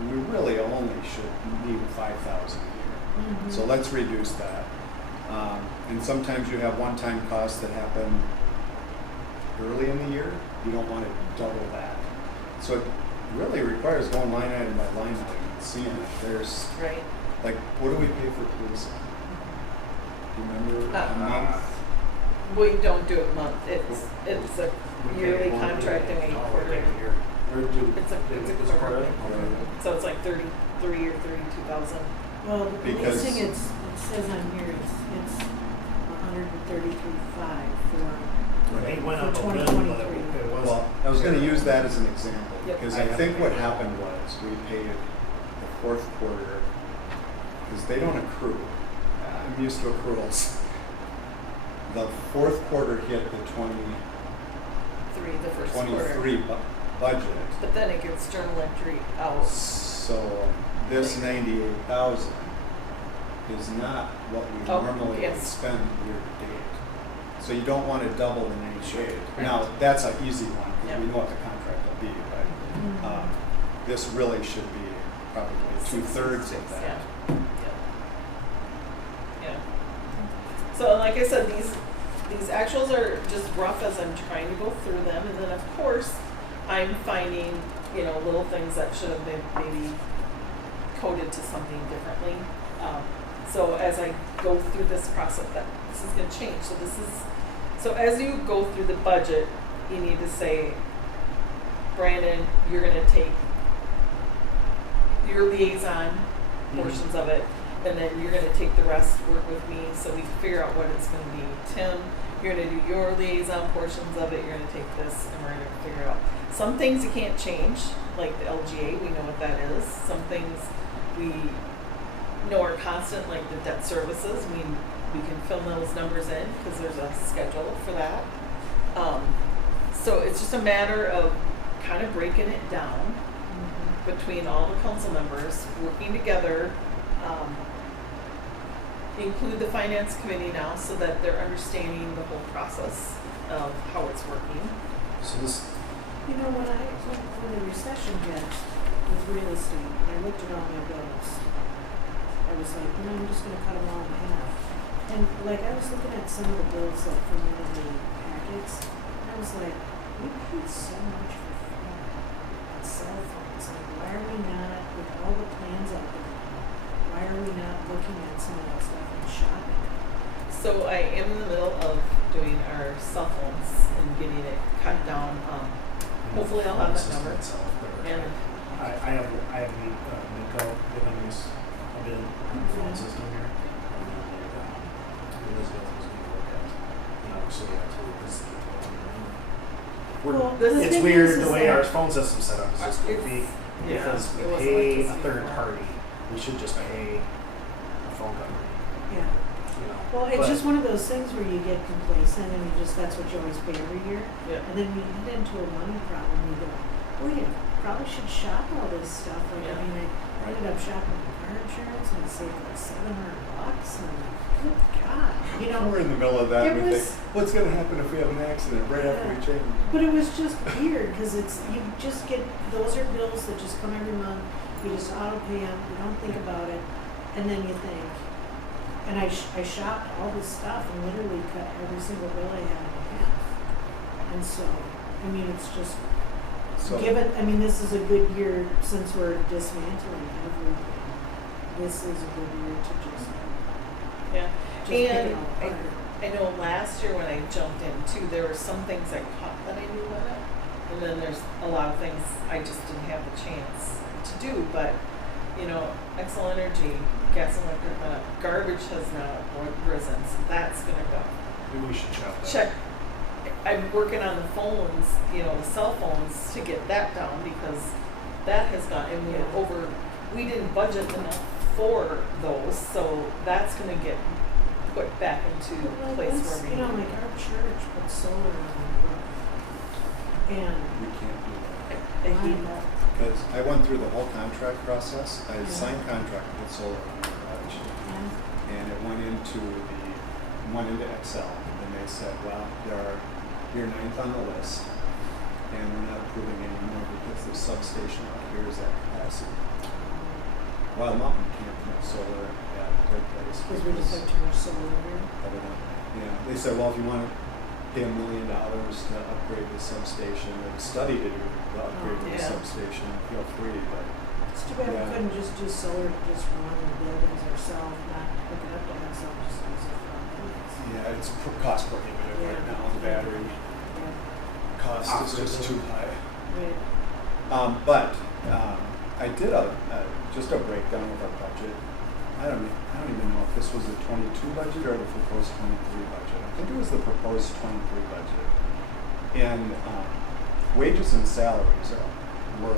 we really only should need 5,000 a year. Mhm. So let's reduce that. And sometimes you have one-time costs that happen early in the year. You don't want to double that. So it really requires going line item by line item and seeing if there's, Right. like, what do we pay for police? Do you remember a month? We don't do it month. It's a We pay yearly one contract year. and we Oh, we quarterly. pay a year. Or do- It's a it's quarterly. quarterly? So it's like 33 or 32,000. Well, the Because- policing, it says on here, it's 133.5 It went up a for little, but 2023. it was. Well, I was gonna use that as an example, Yep. because I I have think to what pay. happened was, we paid the fourth quarter, because they don't accrue. I'm used to accruals. The fourth quarter hit the 3 the first quarter. 23 budget. But then it gets journal entry out. So this 98,000 is not what we Oh, normally would yes. spend year to date. So you don't want to double the 98. Right. Now, that's an easy one, because we Yeah. know what the contract will be, but Mhm. this really should be probably 2/3 of that. Yeah. Yeah. So like I said, these actuals are just rough as I'm trying to go through them, and then of course I'm finding, you know, little things that should have been maybe coded to something differently. So as I go through this process, that this is going to change. So as you go through the budget, you need to say, Brandon, you're going to take your liaison portions of it, and then you're gonna take the rest, work with me, so we can figure out what it's gonna be. Tim, you're gonna do your liaison portions of it, you're gonna take this, and we're gonna figure out. Some things you can't change, like the LGA, we know what that is. Some things we know are constant, like the debt services, we can fill those numbers in, because there's a schedule for that. So it's just a matter of kind of breaking it down between all the council members, working together, include the finance committee now so that they're understanding the whole process of how it's working. So this, You know, when the recession hit with real estate, and I looked at all my bills, I was like, you know, I'm just gonna cut them all in half. And like, I was looking at some of the bills, like from one of the packets, and I was like, we paid so much for phone and cell phones, like, why are we not, with all the plans out there, why are we not looking at some of that stuff and shopping? So I am in the middle of doing our cell phones and getting it cut down. Hopefully I'll have that system number. itself, but And I have Nico giving us a bid on the phone system here. And then Elizabeth was gonna look at, you know, so yeah, too, because Well, the it's thing weird is the way that- our phone system's set up is just goofy, Yeah, because we it wasn't pay like a this third before. party, we should just pay a phone company, Yeah. you know. Well, it's But- just one of those things where you get complacent and you just, that's what you always pay every year. Yeah. And then you get into a money problem, you go, oh yeah, probably should shop all this stuff. Like, Yeah. I mean, I ended up shopping my car insurance and I saved like $700 and I'm like, good God, you know. We're in the middle of that, it and we was- think, what's gonna happen if we have an accident right after we Yeah. change? But it was just weird because it's, you just get, those are bills that just come every month. You just auto pay them, you don't think about it, and then you think. And I shopped all this stuff and literally cut every single bill I had in half. And so, I mean, it's just, So, I mean, this is a good year since we're dismantling everything. This is a good year to just Yeah. pick And it all apart. I know last year when I jumped in too, there were some things I caught that I knew in it. And then there's a lot of things I just didn't have the chance to do. But, you know, Excel Energy, gas and electric went up. Garbage has now risen, so that's gonna go. Maybe we should check that. Check. I'm working on the phones, you know, the cell phones to get that down because that has gone, and we were Yeah. over, we didn't budget enough for those, so that's gonna get put back into Well, place once, where we you know, need like our church put solar on the roof. And we can't do that. I hate that. Because I went through the whole contract process, I Yeah. signed contract with solar on my garage, and it went into Excel, and they said, well, you're ninth on the list, and we're not approving anymore because the substation out here is at capacity. Wild Mountain can't put solar at their place. because we just have too much solar here. Evidently. Yeah, they said, well, if you want to pay $1 million to upgrade the substation, or the study to do the upgrade to the yeah. substation, feel free, but It's too bad Yeah. we couldn't just do solar to just run the buildings ourselves, not hook it up to ourselves, just use it for our buildings. yeah, it's cost prohibitive right Yeah. now. The battery Yeah, cost is just too high. right. But I did just a breakdown of our budget. I don't even know if this was the 22 budget or the proposed 23 budget. I think it was the proposed 23 budget. And wages and salaries were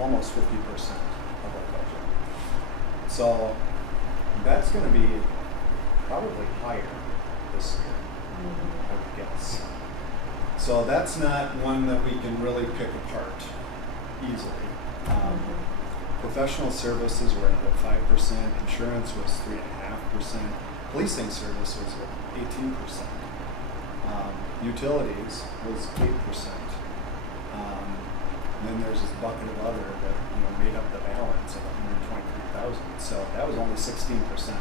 almost 50% of our budget. So that's going to be probably higher this year, I would guess. So that's not one that we can really pick apart easily. Professional services were at 5%, insurance was 3.5%, policing services were 18%, utilities was 8%. Then there's this bucket of other that made up the balance of 123,000. So that was only 16%.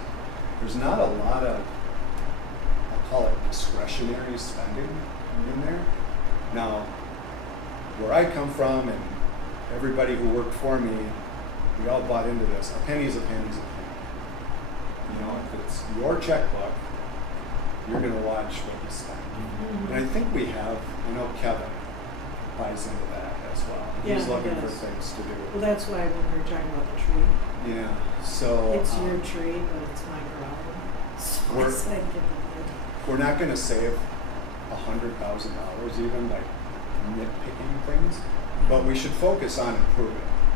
There's not a lot of, I'll call it discretionary spending in there. Now, where I come from and everybody who worked for me, we all bought into this. A penny's a penny's a penny. If it's your checkbook, you're going to watch what you spend. And I think we have, I know Kevin buys into that as well. Yeah, He's he looking for does. things to do. Well, that's why when we were talking about the tree, Yeah, so it's your tree, but it's my problem. So I We're- said, get the wood. we're not going to save $100,000 even by nitpicking things, but we should focus on improving,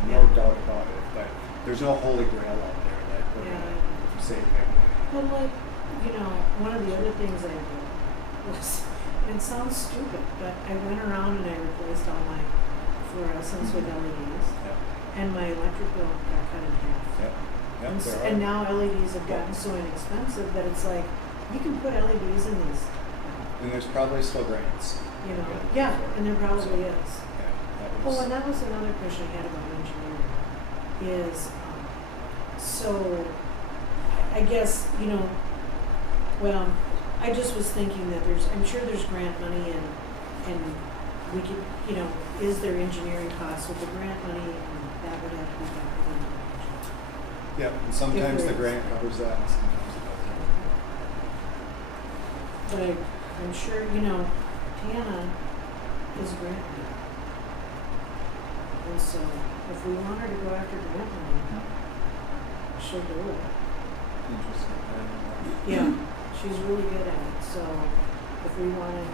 no Yeah. doubt about it. But there's no holy grail out there that we're Yeah. going to save big money. But like, one of the other things I did was, it sounds stupid, but I went around and I replaced all my fluorescents with LEDs, Yep, and my electric bill got cut in half. yep, yep. And, there and are. now LEDs have gotten so inexpensive that it's like, you can put LEDs in these, And there's probably still grants. yeah, and there probably So, is. Yeah, that Oh, was, and that was another question I had about engineering, is, so, I guess, well, I just was thinking that I'm sure there's grant money and we could, is there engineering costs with the grant money, and that would have to be factored in the budget. yeah, and sometimes the there is. grant covers that and sometimes it doesn't. But I'm sure, Tana is grant money. And so, if we want her to go after grant money, she'll do it. Interesting. I don't know. Yeah, she's really good at it, so if we wanted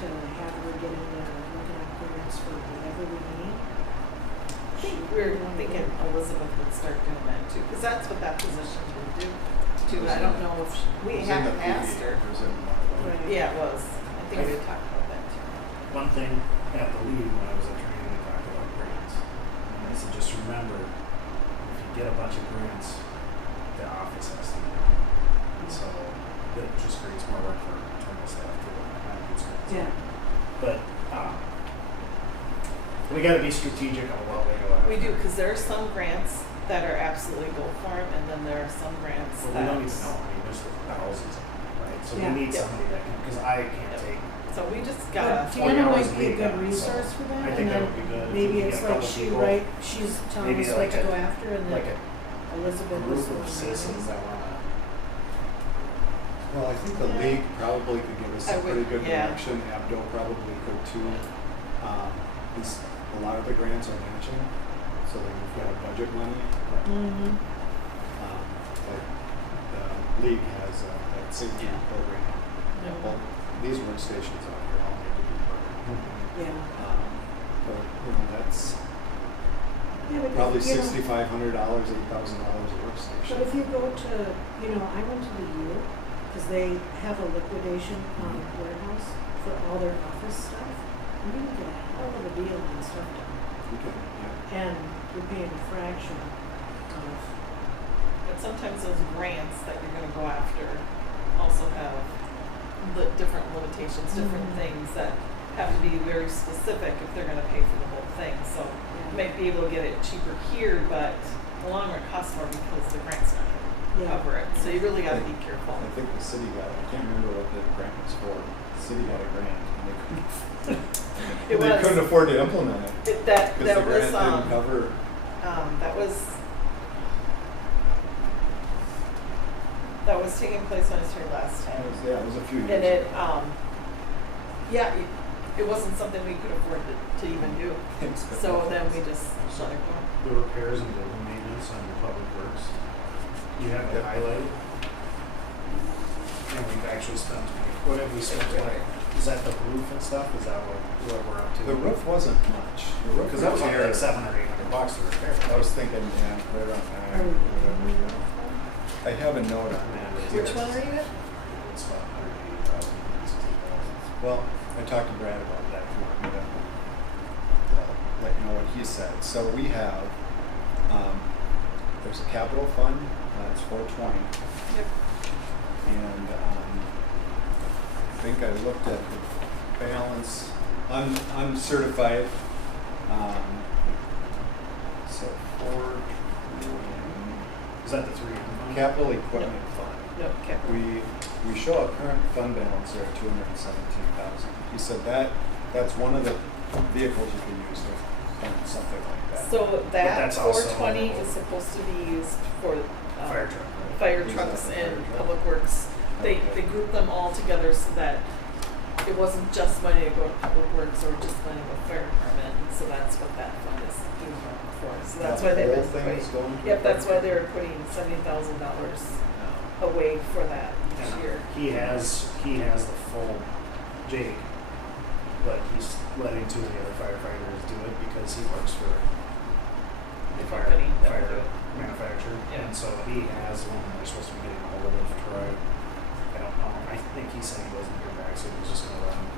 to have her get into looking at grants for whatever we need. I think we're thinking Elizabeth would start doing that too, because that's what that position would do too. I don't know if we haven't asked her. Right. Yeah, it was. I think we talked about that too. One thing at the league when I was at training, we talked about grants. And I said, just remember, if you get a bunch of grants, the office has to be done. And so it just creates more work for internal staff to manage grants. Yeah. But we got to be strategic on what we go after. We do, because there are some grants that are absolutely go for them, and then there are some grants But that. we don't even know. I mean, there's thousands of them, right? So Yeah. we need somebody that can, because I can't take. So we just But gotta. Deanna hours might a be a week good on it, so resource for that, I and think that then would be good if maybe we could it's get a like couple she people, she's telling maybe us what like to a- go after, and like then a Elizabeth was group the of one citizens running. that want to. Well, I think the league probably could give us I some would- pretty good yeah. direction. Abdo probably could too. Is a lot of the grants are matching, so then we've got budget money. Mm-hmm. Like the league has that safety Yeah. program. Yeah. Well, these workstations out here all need to be programmed. Yeah. But you know, that's Yeah, but probably you know, $6,500, $8,000 a workstation. But if you go to, I went to the U, because they have a liquidation warehouse for all their office stuff, and you can get a hell of a deal on stuff done. You can, yeah. And you're paying a fraction of, But sometimes those grants that you're gonna go after also have different limitations, different Mhm. things that have to be very specific if they're gonna pay for the whole thing. So you might be able to get it cheaper here, but in the long run it costs more because the grant's not gonna Yeah. cover it. So you really gotta be careful. I think the city got, I can't remember what the grant was for. The city got a grant and they couldn't, It they was- couldn't afford to implement it. That Because the was, grant didn't cover. that was taking place when I was here last time. It was a few years And it, ago. it wasn't something we could afford to even do. So then we just let it go. The repairs and building maintenance on your public works, you have it Yep. highlighted. And we've actually spent, what have we spent, is that the roof and stuff, is that what we're up to? The roof wasn't much. The roof Because that was only repair- like $700 or $800 to repair. I was thinking, yeah, right around there. I have a note on that. Which one are you at? It's about 180,000, 160,000. Well, I talked to Brad about that. If you want me to let you know what he said. So we have, there's a capital fund, it's 420. Yep. And I think I looked at the balance, uncertified. So 420. Is that the 3? Capital equipment fund. No, okay. We show a current fund balance there of 217,000. He said that's one of the vehicles you can use to fund something like that. So that that's also- 420 is supposed to be used for Fire truck, right? fire Use trucks that for and fire truck? public works. They Okay. grouped them all together so that it wasn't just money to go to public works or just money to fire department. And so that's what that fund is doing for. So that's why they've The been whole thing is going putting. to Yep, the that's why fund? they're putting $70,000 No. away for that each And year. he has the full Jake, but he's letting 2 of the other firefighters do it because he works for the fire company that will do it. manufacturer. Yeah. And so he has one that we're supposed to be getting a hold of Troy. I don't know. I think he said he wasn't here back, so he was just gonna let him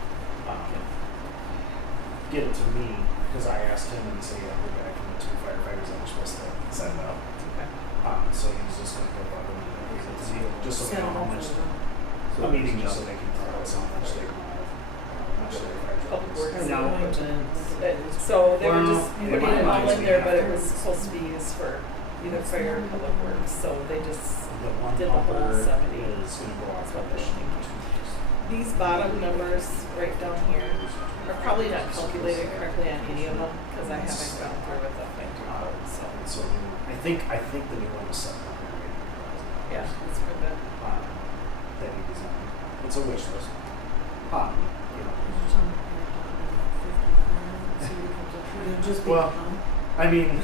get it to me because I asked him and he said, yeah, we're back in the 2 firefighters that were supposed to set it up. Okay. So he was just gonna go bug him and give it to me, just so we know how much. So A meeting it's just so they can tell us how much they can have, how much their fire truck Public is. works. Are they Now, going to- So they were just Well, putting it all in there, but it was after. supposed to be used for either fire or public works. So they just The one did the whole pumper 70. is gonna go off That's what they're commission. These bottom numbers right down here are probably not calculated correctly on any of them because I haven't gone through with them like tomorrow. So And so I think the new one is $780,000. yeah, it's pretty good. That he designed. It's a wish list. It'll just be Well, fun. I mean,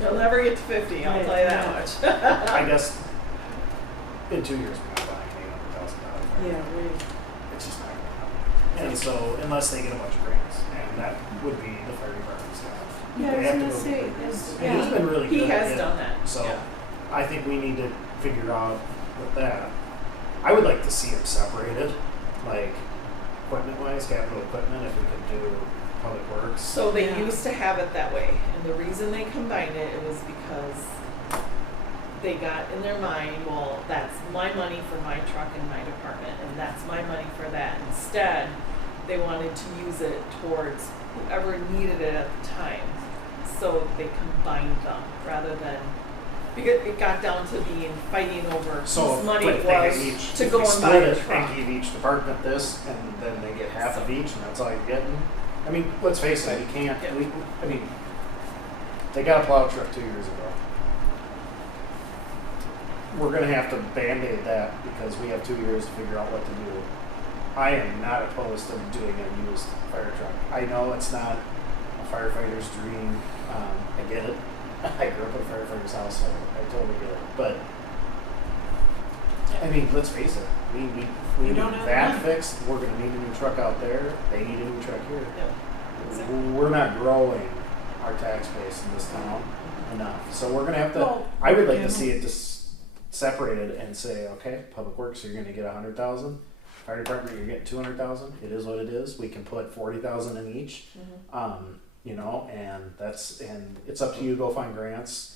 You'll never get to 50. I'll tell you that much. I guess in 2 years we're not buying $800,000 fire Yeah, It's just not gonna happen. And so, unless they get a bunch of grants, and that would be the fire department's job. Yeah, I They was have to gonna go say, get grants. is- And he's been really He good at has it. done that, So, yeah. I think we need to figure out with that. I would like to see them separated, like equipment-wise, capital equipment, if we could do public works. So they Yeah. used to have it that way, and the reason they combined it was because they got in their mind, well, that's my money for my truck in my department, and that's my money for that. Instead, they wanted to use it towards whoever needed it at the time. So they combined them rather than, because it got down to being fighting over So whose money but it if they had was each, to if go we and buy split a it truck. and give each department this, and then they get half of each, and that's all you're getting. I mean, let's face it, you can't. Yeah. I mean, they got a plow truck 2 years ago. We're gonna have to band-aid that because we have 2 years to figure out what to do. I am not opposed to doing a used fire truck. I know it's not a firefighter's dream. I get it. I grew up in a firefighter's house, so I totally get it. But I mean, let's face it. We We need don't have that money. fixed. We're gonna need a new truck out there. They need a new truck here. Yep, exactly. We're not growing our tax base in this town enough. So we're gonna have to. Well, I would like yeah. to see it just separated and say, okay, public works, you're gonna get 100,000. Fire department, you're getting 200,000. It is what it is. We can put 40,000 in each. You know, and it's up to you to go find grants.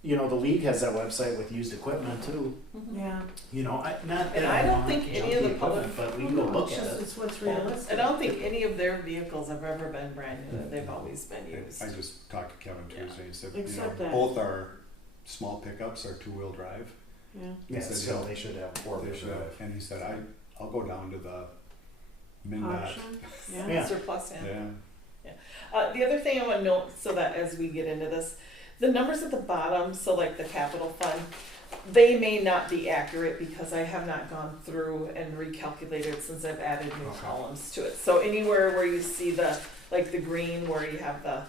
You know, the league has that website with used equipment too. yeah. You know, not And that I don't want think any of the junky equipment, but we can go look It's at just, it. it's what's Yeah. realistic. And I don't think any of their vehicles have ever been brand new. They've always been used. I just talked to Kevin Tuesday, he said, Except that- both our small pickups are two-wheel drive. Yeah. Yeah, said, so yeah, they should have four-wheel They should, drive. and he said, I'll go down to the MnDOT. Auction, Yeah. yeah. Surplus, yeah. Yeah, The other thing I want to note, so that as we get into this, the numbers at the bottom, so like the capital fund, they may not be accurate because I have not gone through and recalculated since I've added new Okay. columns to it. So anywhere where you see the, like the green where you have the,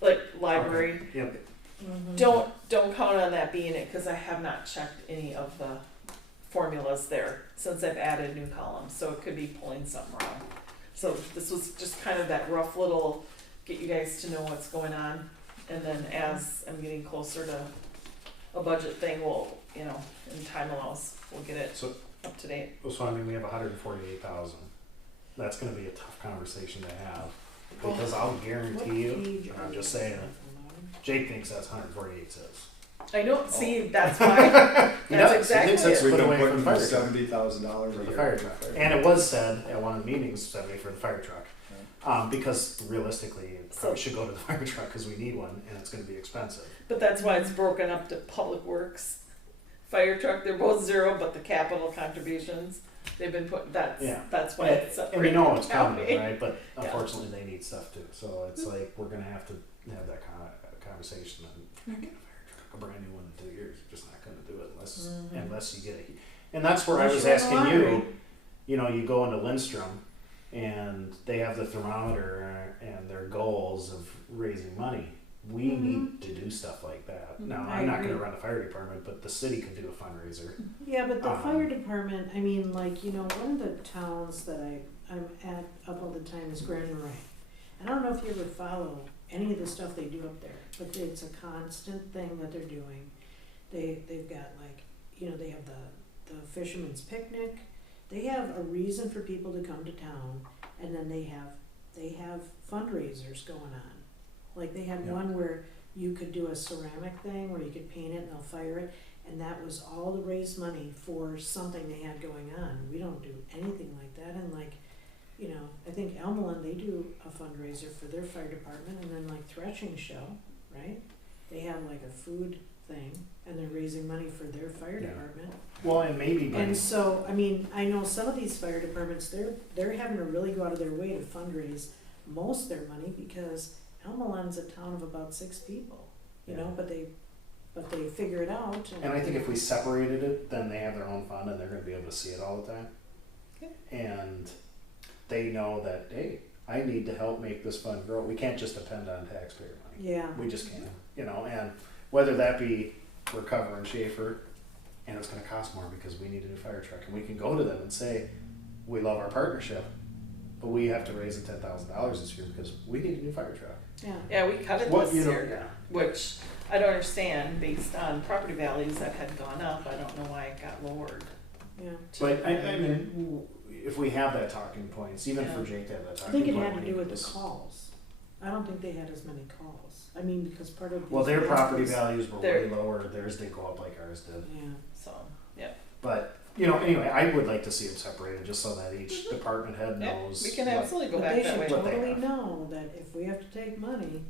like library, Okay. Yep. don't count on that being it because I have not checked any of the formulas there since I've added new columns. So it could be pulling something wrong. So this was just kind of that rough little, get you guys to know what's going on. And then as I'm getting closer to a budget thing, we'll, you know, in time allows, we'll get it So, up to date. so I mean, we have 148,000. That's going to be a tough conversation to have because I'll guarantee you, and I'm just saying it, Jake thinks that's 148 says. I don't see, that's why, He that's does. He exactly thinks that's it. we've put been away for the putting fire truck. $70,000 For a the year. fire truck. And it was said at one of the meetings, 70 for the fire truck. Because realistically, it probably should go to the fire truck because we need one and it's going to be expensive. But that's why it's broken up to public works, fire truck, they're both zero, but the capital contributions, they've been put, that's Yeah. why it's And separated. we know it's out. coming, right? But Yeah. unfortunately, they need stuff too. So it's like we're going to have to have that conversation and get a fire truck, a brand new one in 2 years. You're just not going to do it unless you get it. And that's where I was Unless you win the asking you. lottery. You know, you go into Lindstrom, and they have the thermometer and their goals of raising money. We need to do stuff like that. Now, I I'm not going agree. to run a fire department, but the city could do a fundraiser. Yeah, but the Um, fire department, I mean, like, you know, one of the towns that I'm at up all the time is Grand Marais. And I don't know if you ever follow any of the stuff they do up there, but it's a constant thing that they're doing. They've got like, you know, they have the fisherman's picnic. They have a reason for people to come to town, and then they have fundraisers going on. Like they had Yeah. one where you could do a ceramic thing where you could paint it and they'll fire it, and that was all to raise money for something they had going on. We don't do anything like that, and like, you know, I think Elmland, they do a fundraiser for their fire department, and then like Threshing Show, right? They have like a food thing, and they're raising money for their fire Yeah. department. Well, and maybe And so, I mean, I know some of these fire departments, they're having to really go out of their way to fundraise most of their money because Elmoland's a town of about 6 people, you know, but they figure it out. And I think if we separated it, then they have their own fund and they're going to be able to see it all the time. Okay. And they know that, hey, I need to help make this fund grow. We can't just depend on taxpayer money. Yeah. We just can't, you know, and whether that be we're covering Schaefer and it's gonna cost more because we need a new fire truck, and we can go to them and say, we love our partnership, but we have to raise it $10,000 this year because we need a new fire truck. Yeah. Yeah, we cut it What, this you know, year, yeah. which I don't understand based on property values that had gone up. I don't know why it got lowered. Yeah. But I mean, if we have that talking points, even for Yeah. Jake to have that I talking think point. it had when to he do with goes- the calls. I don't think they had as many calls. I mean, because part of Well, their these property vehicles- values were They're- way lower, theirs didn't go up like ours did. Yeah. So, yeah. But, you know, anyway, I would like to see them separated, just so that each department head Yeah, knows. we can what- absolutely go But back they that should way. What they totally have. know that if we have to take money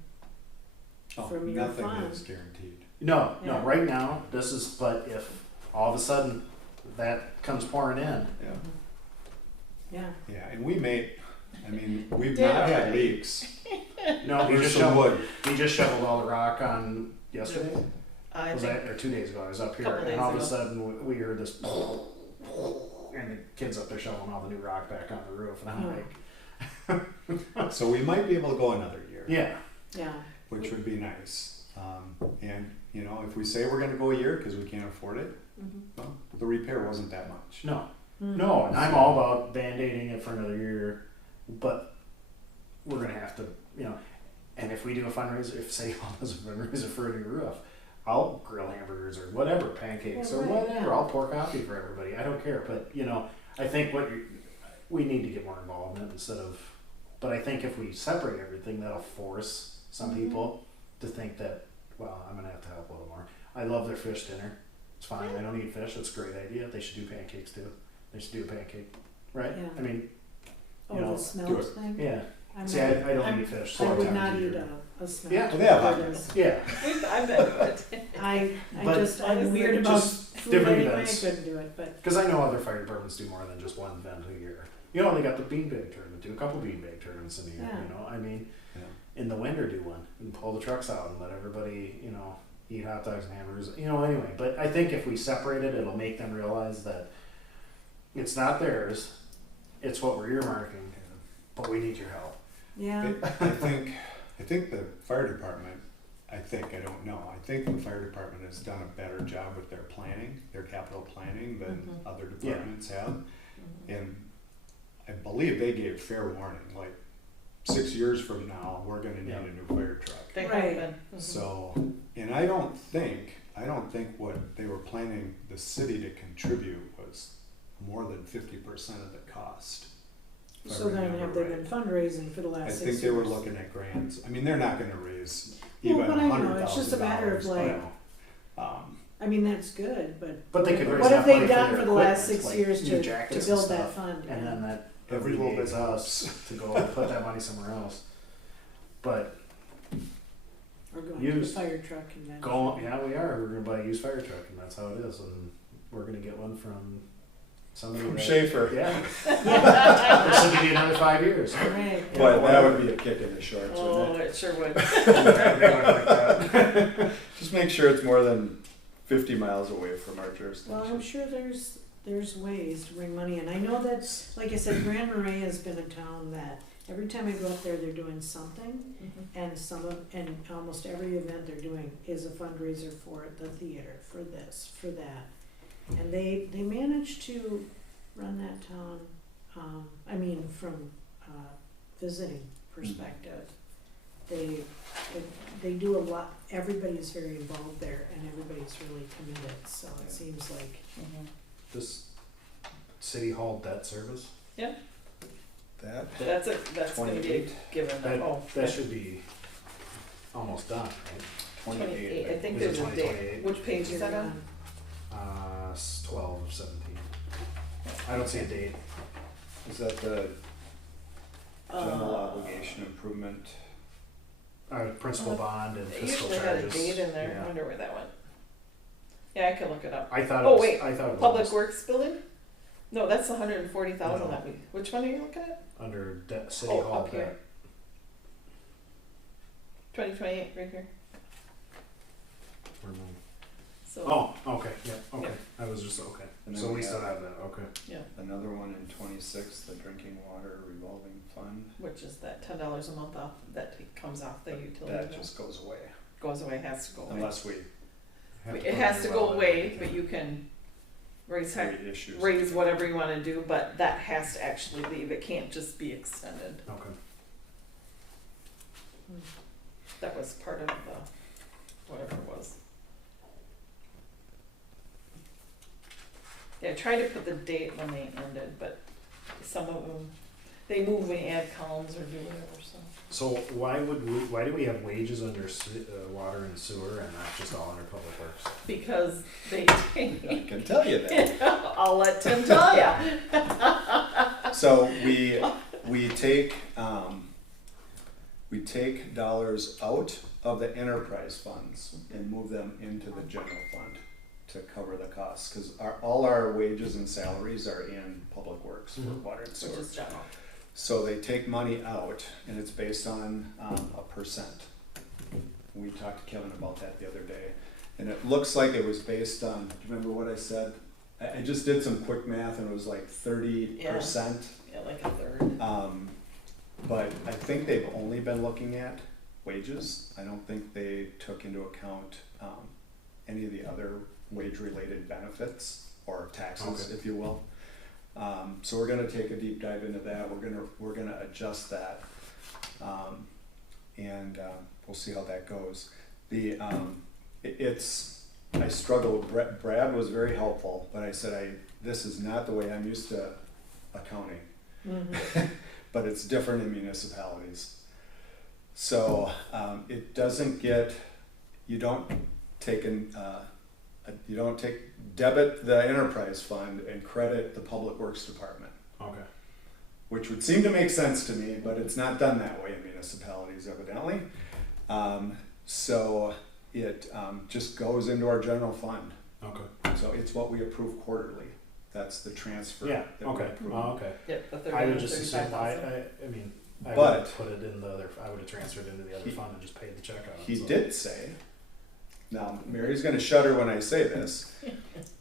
Oh, from your nothing fund. is guaranteed. No, no, Yeah. right now, this is, but if all of a sudden that comes pouring in, Yeah. Yeah. Yeah, and we may, I mean, we've Did not had already. leaks. no, he There's just some shoveled, wood. he just shoveled all the rock on yesterday. I Was think that, or 2 days ago, I was up here, Couple and all of a days ago. sudden we heard this, and the kids up there shoveling all the new rock back on the roof, and I'm Oh. like, So we might be able to go another year. yeah, Yeah. Which would be nice. And, you know, if we say we're gonna go a year because we can't afford it, Mm-hmm. well, the repair wasn't that much. no, Mm-hmm. no, and I'm all about band-aiding it for another year, but we're gonna have to, you know, and if we do a fundraiser, if City Hall does a fundraiser for a new roof, I'll grill hamburgers or whatever, pancakes Yeah, or right, whatever, yeah. I'll pour coffee for everybody, I don't care, but, you know, I think we need to get more involvement instead of, but I think if we separate everything, that'll force some Mhm. people to think that, well, I'm gonna have to help a little more. I love their fish dinner, it's fine, I don't eat fish, it's a great idea, they should do pancakes too, they should do a pancake, right? Yeah. I mean, Oh, you know, the smells thing? yeah, I'm see, not- I don't I'm- eat fish, I so would times not a eat year. a smell. Yeah. Well, they have hot It dogs. is- Yeah, I've been to it. I'm honestly, weird about just food different anyway, I events. couldn't do it, but, because I know other fire departments do more than just one event a year. You know, they got the beanbag tournament, do a couple beanbag tournaments in a year, Yeah. you know, I mean, Yeah. in the winter do one, and pull the trucks out and let everybody, you know, eat hot dogs and hamburgers, you know, anyway, but I think if we separate it, it'll make them realize that it's not theirs, it's what we're earmarking, but we need your help. yeah. I think the fire department, I don't know, I think the fire department has done a better job with their planning, their capital planning than Mhm. other Yeah. departments have. And I believe they gave fair warning, like 6 years from now, we're gonna need Yeah. a new fire truck. They Right. have been. Mhm. So, and I don't think what they were planning the city to contribute was more than 50% of the cost. if I So then remember have they right. been fundraising for the last I 6 think years? they were looking at grants. I mean, they're not gonna raise Well, even but I know, $100,000. it's just a matter of, like, I mean, that's good, But they could raise what enough have they money for done their for the last equipment, 6 like years new to jackets and build that stuff, fund? and yeah. then that Every every little little bit bit us to go and put that money somewhere else. But Or going to the used. fire truck convention. yeah, we are. We're gonna buy a used fire truck, and that's how it is. And we're gonna get one from somebody. From that- Schaefer. Yeah. This will be another 5 years. Right. Yeah, But that whatever. would be a kick in the shorts, Oh, wouldn't it? it sure would. Yeah, they went like that. Just make sure it's more than 50 miles away from our jurisdiction. Well, I'm sure there's ways to bring money in. I know that, like I said, Grand Marais has been a town that every time I go up there, they're doing something, and and almost every event they're doing is a fundraiser for the theater, for this, for that, and they manage to run that town. I mean, from visiting perspective, they do a lot. Everybody's very involved there, and everybody's really committed. So it Yeah. seems like. Mhm. This city hall debt service. That That's gonna be a 28. given. That Oh, that should be almost done, right? 28. I think Is it there's a 2028? date. Which page is that on? 12 of 17. I don't see a date. is that the general Uh, obligation improvement. Principal bond and It fiscal usually had a charges. date in there. I Yeah. wonder where that went. Yeah, I could look it up. I thought. Oh, it was, wait. I thought it was Public almost Works building? No, that's 140,000 No. that we. Which one are you looking at? under debt, city Oh, hall up here. debt. 2028 right here. Where am I? So Oh, okay, yeah, okay. I was just okay. And So then we we still have- have that. Okay. Another one in 26, the drinking water revolving fund. which is that $10 a month off that comes off the utility That bill. just goes away Goes away, has to go away. unless we. Have It has to find go out away, everything. but you can raise three issues. raise whatever you wanna do, but that has to actually leave, it can't just be extended. Okay. That was part of the, whatever it was. Yeah, I tried to put the date when they ended, but some of them, they move and add columns or do whatever, so. So why do we have wages under water and sewer and not just all under public works? Because they I take, can tell you that. I'll let Tim tell ya. So we take dollars out of the enterprise funds and move them into the general fund to cover the costs, because all our wages and salaries are in public works for water and Which sewer. is general. So they take money out and it's based on a percent. We talked to Kevin about that the other day, and it looks like it was based on, do you remember what I said? I just did some quick math and it was like 30%. Yeah, like a third. But I think they've only been looking at wages. I don't think they took into account any of the other wage-related benefits or taxes, Okay. if you will. So we're gonna take a deep dive into that. We're gonna adjust that, and we'll see how that goes. I struggled. Brad was very helpful, but I said this is not the way I'm used to accounting. But it's different in municipalities. So it doesn't get, you don't debit the enterprise fund and credit the public works department, Okay. which would seem to make sense to me, but it's not done that way in municipalities evidently. So it just goes into our general fund. Okay. So it's what we approve quarterly. That's the transfer. Yeah, that we okay, approve. okay. Yep, the 30, I would just assume, 35,000. I mean, I would But- have put it in the other, I would have transferred into the other fund and just paid the check out. He so. did say, now Mary's gonna shudder when I say this,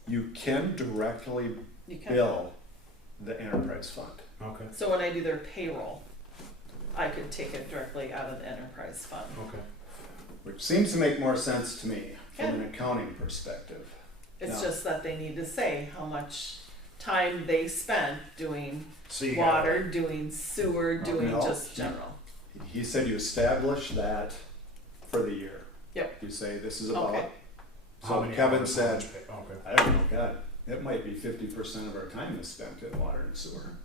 you can directly You can. bill the enterprise fund. Okay, So when I do their payroll, I could take it directly out of the enterprise fund. okay. Which seems to make more sense to me from an accounting perspective. It's No. just that they need to say how much time they spent doing So you water, doing sewer, doing no. just general. He said you establish that for the year. Yep. You say this is about, Okay. How so many Kevin hours, said, how much pay- Okay. I don't know, God, it might be 50% of our time is spent in water and sewer.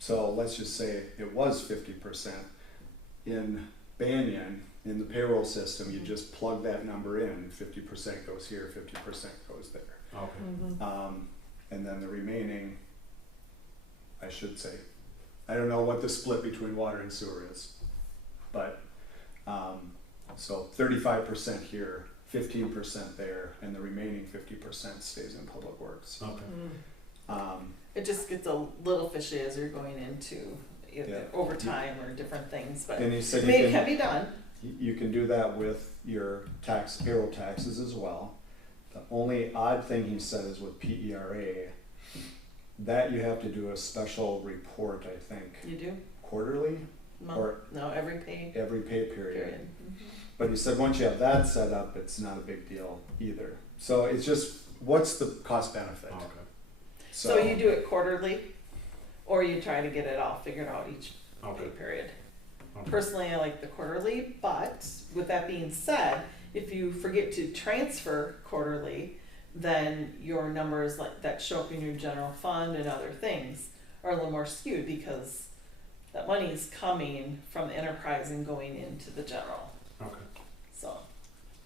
So let's just say it was 50%. In Banyan, in the payroll system, you just plug that number in, 50% goes here, 50% goes there. Okay. And then the remaining, I should say, I don't know what the split between water and sewer is, but, so 35% here, 15% there, and the remaining 50% stays in public works. Okay. It just gets a little fishy as you're going into either Yeah. overtime or different things, but And he said it can be done. you can do that with your payroll taxes as well. The only odd thing he said is with PERA, that you have to do a special report, I think, You do? quarterly, Or- No, every pay every pay period. period. But he said once you have that set up, it's not a big deal either. So it's just, what's the cost benefit? Okay. So you do it quarterly, or you try to get it all figured out each pay Okay. period. Okay. Personally, I like the quarterly, but with that being said, if you forget to transfer quarterly, then your numbers like that show up in your general fund and other things are a little more skewed because that money is coming from the enterprise and going into the general. Okay. So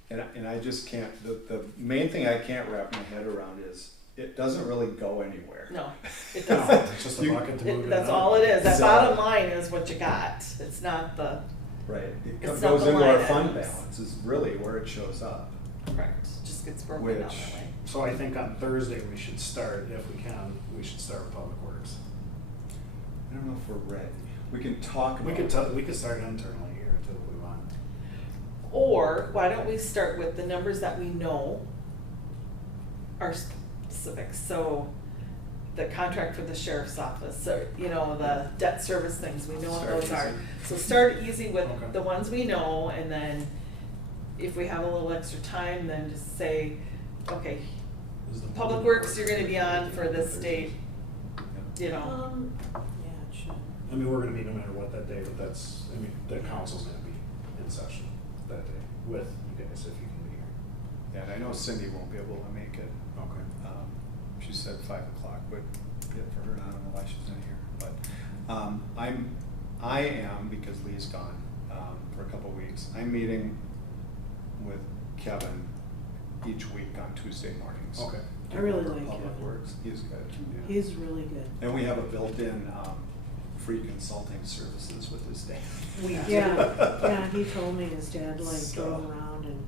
And I just can't, the main thing I can't wrap my head around is, it doesn't really go anywhere. no, it No, doesn't. it's just a bucket to move it. That's all it is. That So- bottom line is what you got. It's not the Right, it It's goes not the into our line fund items. balance is really where it shows up. correct. It just gets broken down Which- that way. So I think on Thursday we should start, if we can, we should start with Public Works. I don't know if we're ready. We can talk about We could, it. we could start internally here too if we want. Or why don't we start with the numbers that we know are specific? So the contract for the sheriff's office, so, you know, the debt service things, we know what Start those are. easy. So start easy with Okay. the ones we know, and then if we have a little extra time, then just say, okay, Public Works, you're gonna be on for this date, you know. Yeah, it should. I mean, we're gonna meet no matter what that day, but that's, I mean, the council's gonna be in session that day with you guys if you can be here. Yeah, and I know Cindy won't be able to make it. Okay. She said 5 o'clock would be it for her, and I don't know why she's in here, but, I am, because Lee's gone, for a couple weeks, I'm meeting with Kevin each week on Tuesday mornings. Okay. I really like Public Kevin. Works, he's good, yeah. He's really good. And we have a built-in, free consulting services with his dad. Yeah, he told me his dad like So- drove around and,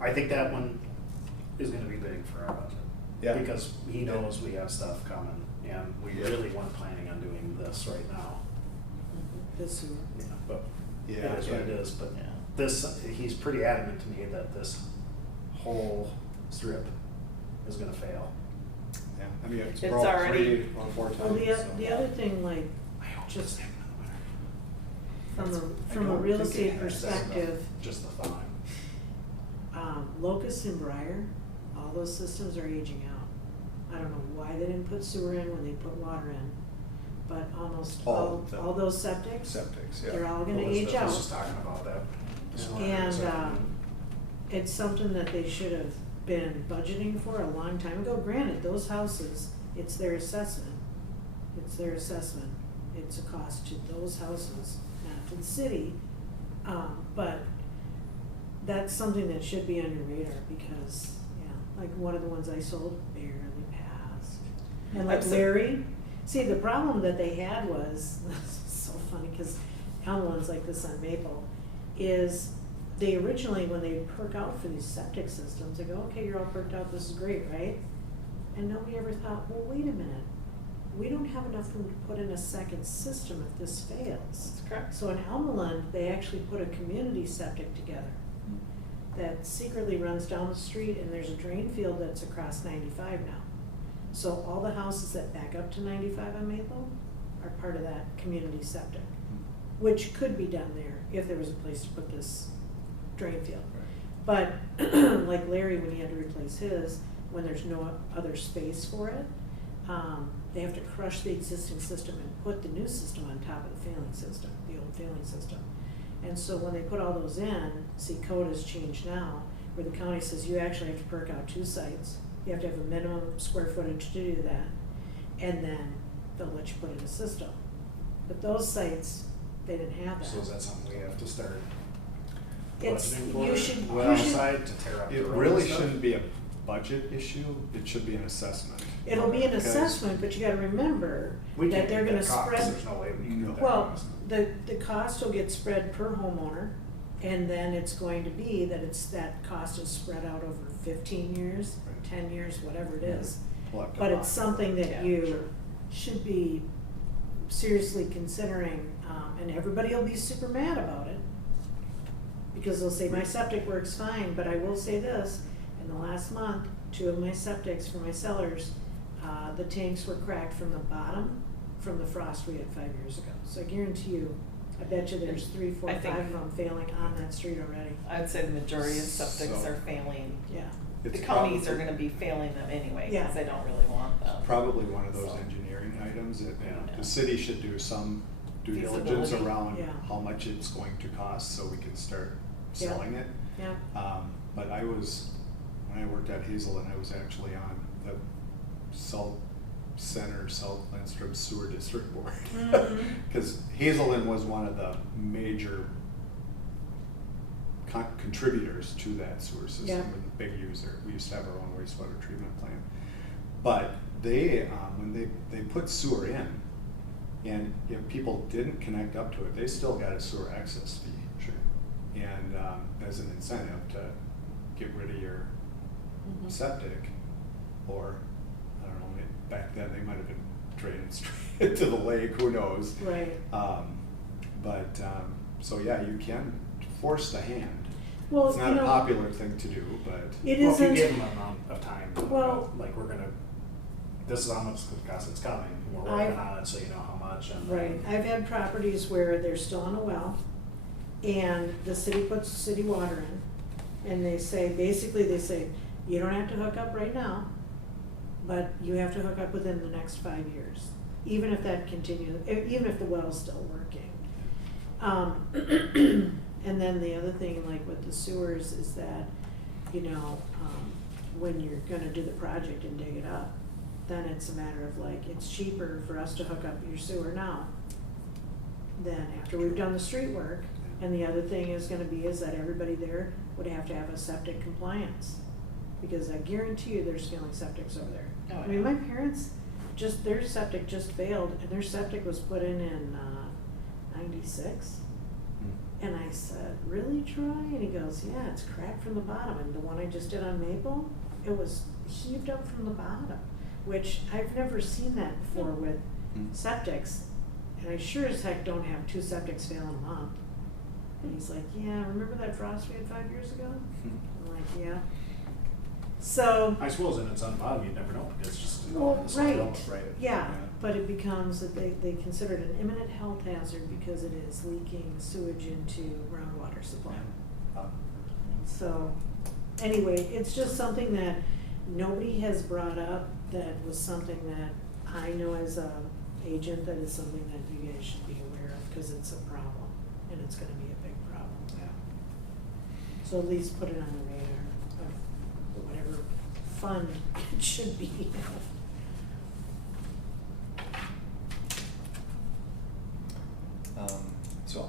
I think that one is gonna be big for our budget. Yeah. Because he knows we have stuff coming, and we really weren't planning on doing this right now. this, Yeah, but Yeah, it is what it is, but Yeah. this, he's pretty adamant to me that this whole strip is gonna fail. Yeah, I mean, it's It's broke already- 3 or 4 times. well, so. the other thing, like, I hope Just- it's happening in the winter. from a I don't real think estate it has, that's perspective, just the thought. Locust and Briar, all those systems are aging out. I don't know why they didn't put sewer in when they put water in, but almost All of them. all those septics, Septics, yeah. they're all gonna age Elizabeth was just out. talking about that. this Yeah. morning, And, so- it's something that they should have been budgeting for a long time ago. Granted, those houses, it's their assessment. It's their assessment. It's a cost to those houses, not to the city. But that's something that should be on your radar because, yeah, like one of the ones I sold barely passed. And like I'm so- Larry, see, the problem that they had was, so funny, cause one's like this on Maple, is they originally, when they perk out for these septic systems, they go, okay, you're all perked out, this is great, right? And nobody ever thought, well, wait a minute, we don't have enough room to put in a second system if this fails. That's correct. So in Almaland, they actually put a community septic together that secretly runs down the street, and there's a drain field that's across 95 now. So all the houses that back up to 95 on Maple are part of that community septic, which could be done there if there was a place to put this drain field. But like Larry, when he had to replace his, when there's no other space for it, they have to crush the existing system and put the new system on top of the failing system, the old failing system. And so when they put all those in, see, code has changed now, where the county says you actually have to perk out 2 sites. You have to have a minimum square footage to do that, and then they'll let you put in a system. But those sites, they didn't have that. So is that something we have to start It's, budgeting for? you should, Well, you should, outside to tear up the It road really and stuff? shouldn't be a budget issue, it should be an assessment. it'll be an Because- assessment, but you gotta remember We that can't they're get gonna that cost, spread. there's no way we can get that Well, cost. the cost will get spread per homeowner, and then it's going to be that that cost is spread out over 15 years, Right. 10 years, whatever it is. We'll have to But it's monitor. something Yeah, that sure. you should be seriously considering, and everybody will be super mad about it. Because they'll say, my septic works fine, but I will say this, in the last month, 2 of my septics for my cellars, the tanks were cracked from the bottom from the frost we had 5 years ago. So I guarantee you, I bet you there's 3, 4, I think- 5 of them failing on that street already. I'd say the majority of septics So- are failing. Yeah. The It's counties are probably- gonna be failing them anyway, Yeah. cause they don't really want them. Probably one of those So- engineering items that, Yeah. the city should do some due diligence Feasibility. around Yeah. how much it's going to cost, so we can start Yeah. selling it. Yeah. But when I worked at Hazelton, I was actually on the South Lindstrom Sewer District Board. Mhm. Cause Hazelton was one of the major contributors to that sewer system, Yeah. and a big user. We used to have our own wastewater treatment plant. But they, when they put sewer in, and if people didn't connect up to it, they still got a sewer access fee. Sure. And as an incentive to get rid of your Mhm. septic, or, I don't know, back then they might have been draining straight to the lake, who knows? Right. So yeah, you can force the hand. Well, It's not you a know, popular thing to do, but. it Well, if you isn't. give them an amount of time, Well- like we're gonna, this is how much the cost it's coming, and we're I- working on it, so you know how much and. Right, I've had properties where they're still on a well, and the city puts city water in, and they say, basically, they say, You don't have to hook up right now, but you have to hook up within the next 5 years, even if that continues, even if the well's still working. And then the other thing, like with the sewers, is that, when you're gonna do the project and dig it up, then it's a matter of like, it's cheaper for us to hook up your sewer now than after we've done the street work. And the other thing is gonna be is that everybody there would have to have a septic compliance. Because I guarantee you there's failing septics over there. Oh, I mean, yeah. my parents, their septic just failed, and their septic was put in 96. And I said, really, Troy? And he goes, yeah, it's cracked from the bottom. And the one I just did on Maple, it was heaved up from the bottom, which I've never seen that before with septics. And I sure as heck don't have 2 septics fail in a month. And he's like, yeah, remember that frost we had 5 years ago? I'm like, yeah. So. I suppose, and it's on the bottom, you'd never know, it's just. Well, it's right, all- yeah, but it becomes that they consider it an imminent health hazard because it is leaking sewage into groundwater supply. So, anyway, it's just something that nobody has brought up, that was something that I know as a agent, that is something that you guys should be aware of, because it's a problem, and it's gonna be a big problem. Yeah. So at least put it on the radar of whatever fund it should be. So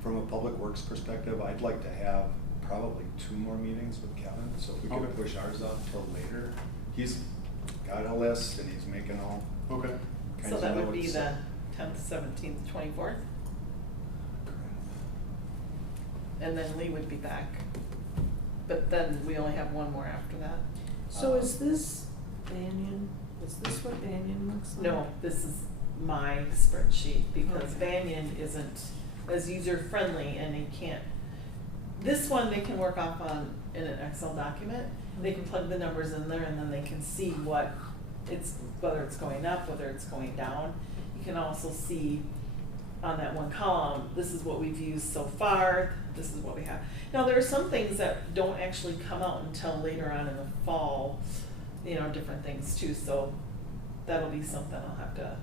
from a public works perspective, I'd like to have probably 2 more meetings with Kevin, so if we could push ours up till later. He's got a list and he's making all Okay. kinds So of that would be notes. the 10th, 17th, 24th, and then Lee would be back. But then we only have one more after that. So is this Banyan, is this what Banyan looks like? No, this is my spreadsheet, because Okay. Banyan isn't as user-friendly, and you can't, this one they can work off on in an Excel document. They can plug the numbers in there, and then they can see what it's, whether it's going up, whether it's going down. You can also see on that one column, this is what we've used so far, this is what we have. Now, there are some things that don't actually come out until later on in the fall, different things too, so that'll be something I'll have to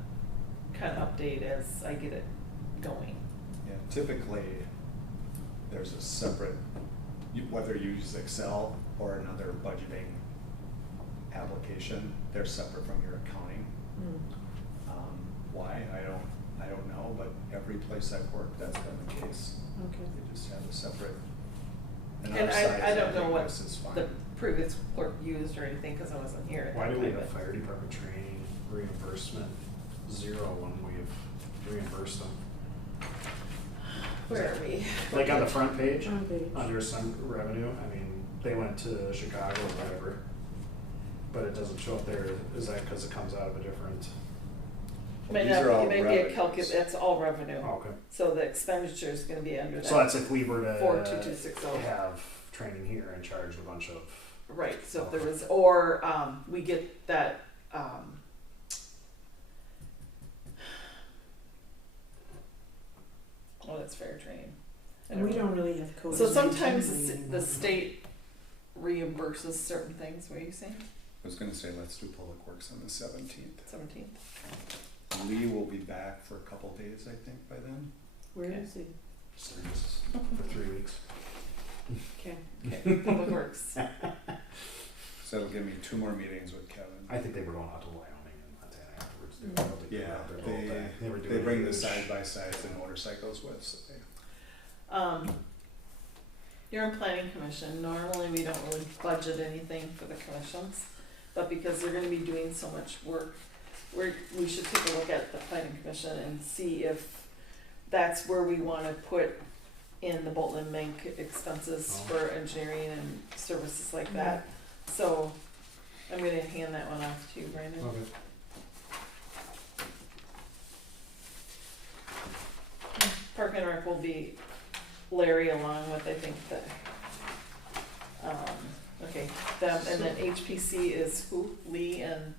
kind of update as I get it going. Yeah, typically, there's a separate, whether you use Excel or another budgeting application, they're separate from your accounting. Why, I don't know, but every place I've worked, that's been the case. Okay. They just have a separate. And our size, I don't know think what this is fine. the previous clerk used or anything, because I wasn't here at that Why time. do we have but- fire department training reimbursement 0 when we've reimbursed them? Where are we? Like on the front page, Front page. under some revenue, I mean, they went to Chicago or whatever, but it doesn't show up there. Is that because it comes out of a different? May These not, are all it may be a revenues. that's all revenue. Oh, okay. So the expenditure is gonna be under that. So that's if we were to 42260. have training here and charge a bunch of. Right, so if there was, or, we get that, oh, that's fair training. I And we know. don't really have code. So sometimes the state reimburses certain things, what are you saying? I was gonna say, let's do public works on the 17th. 17th? Lee will be back for a couple days, I think, by then. Where Okay. is he? Service for 3 weeks. Okay. Okay, Public Works. So it'll give me 2 more meetings with Kevin. I think they were going out to Wyoming and Montana afterwards. They were able to get Yeah, out there the whole day. They were they doing bring the huge- side-by-sides and motorcycles with, so they. You're in planning commission, normally we don't really budget anything for the commissions, but because they're gonna be doing so much work, we should take a look at the planning commission and see if that's where we wanna put in the Bolton and Mink expenses Oh. for engineering and services like that. So, I'm gonna hand that one off to you, Brandon. Okay. Park and Rec will be Larry along with, I think, okay, them, and then HPC is who, Lee and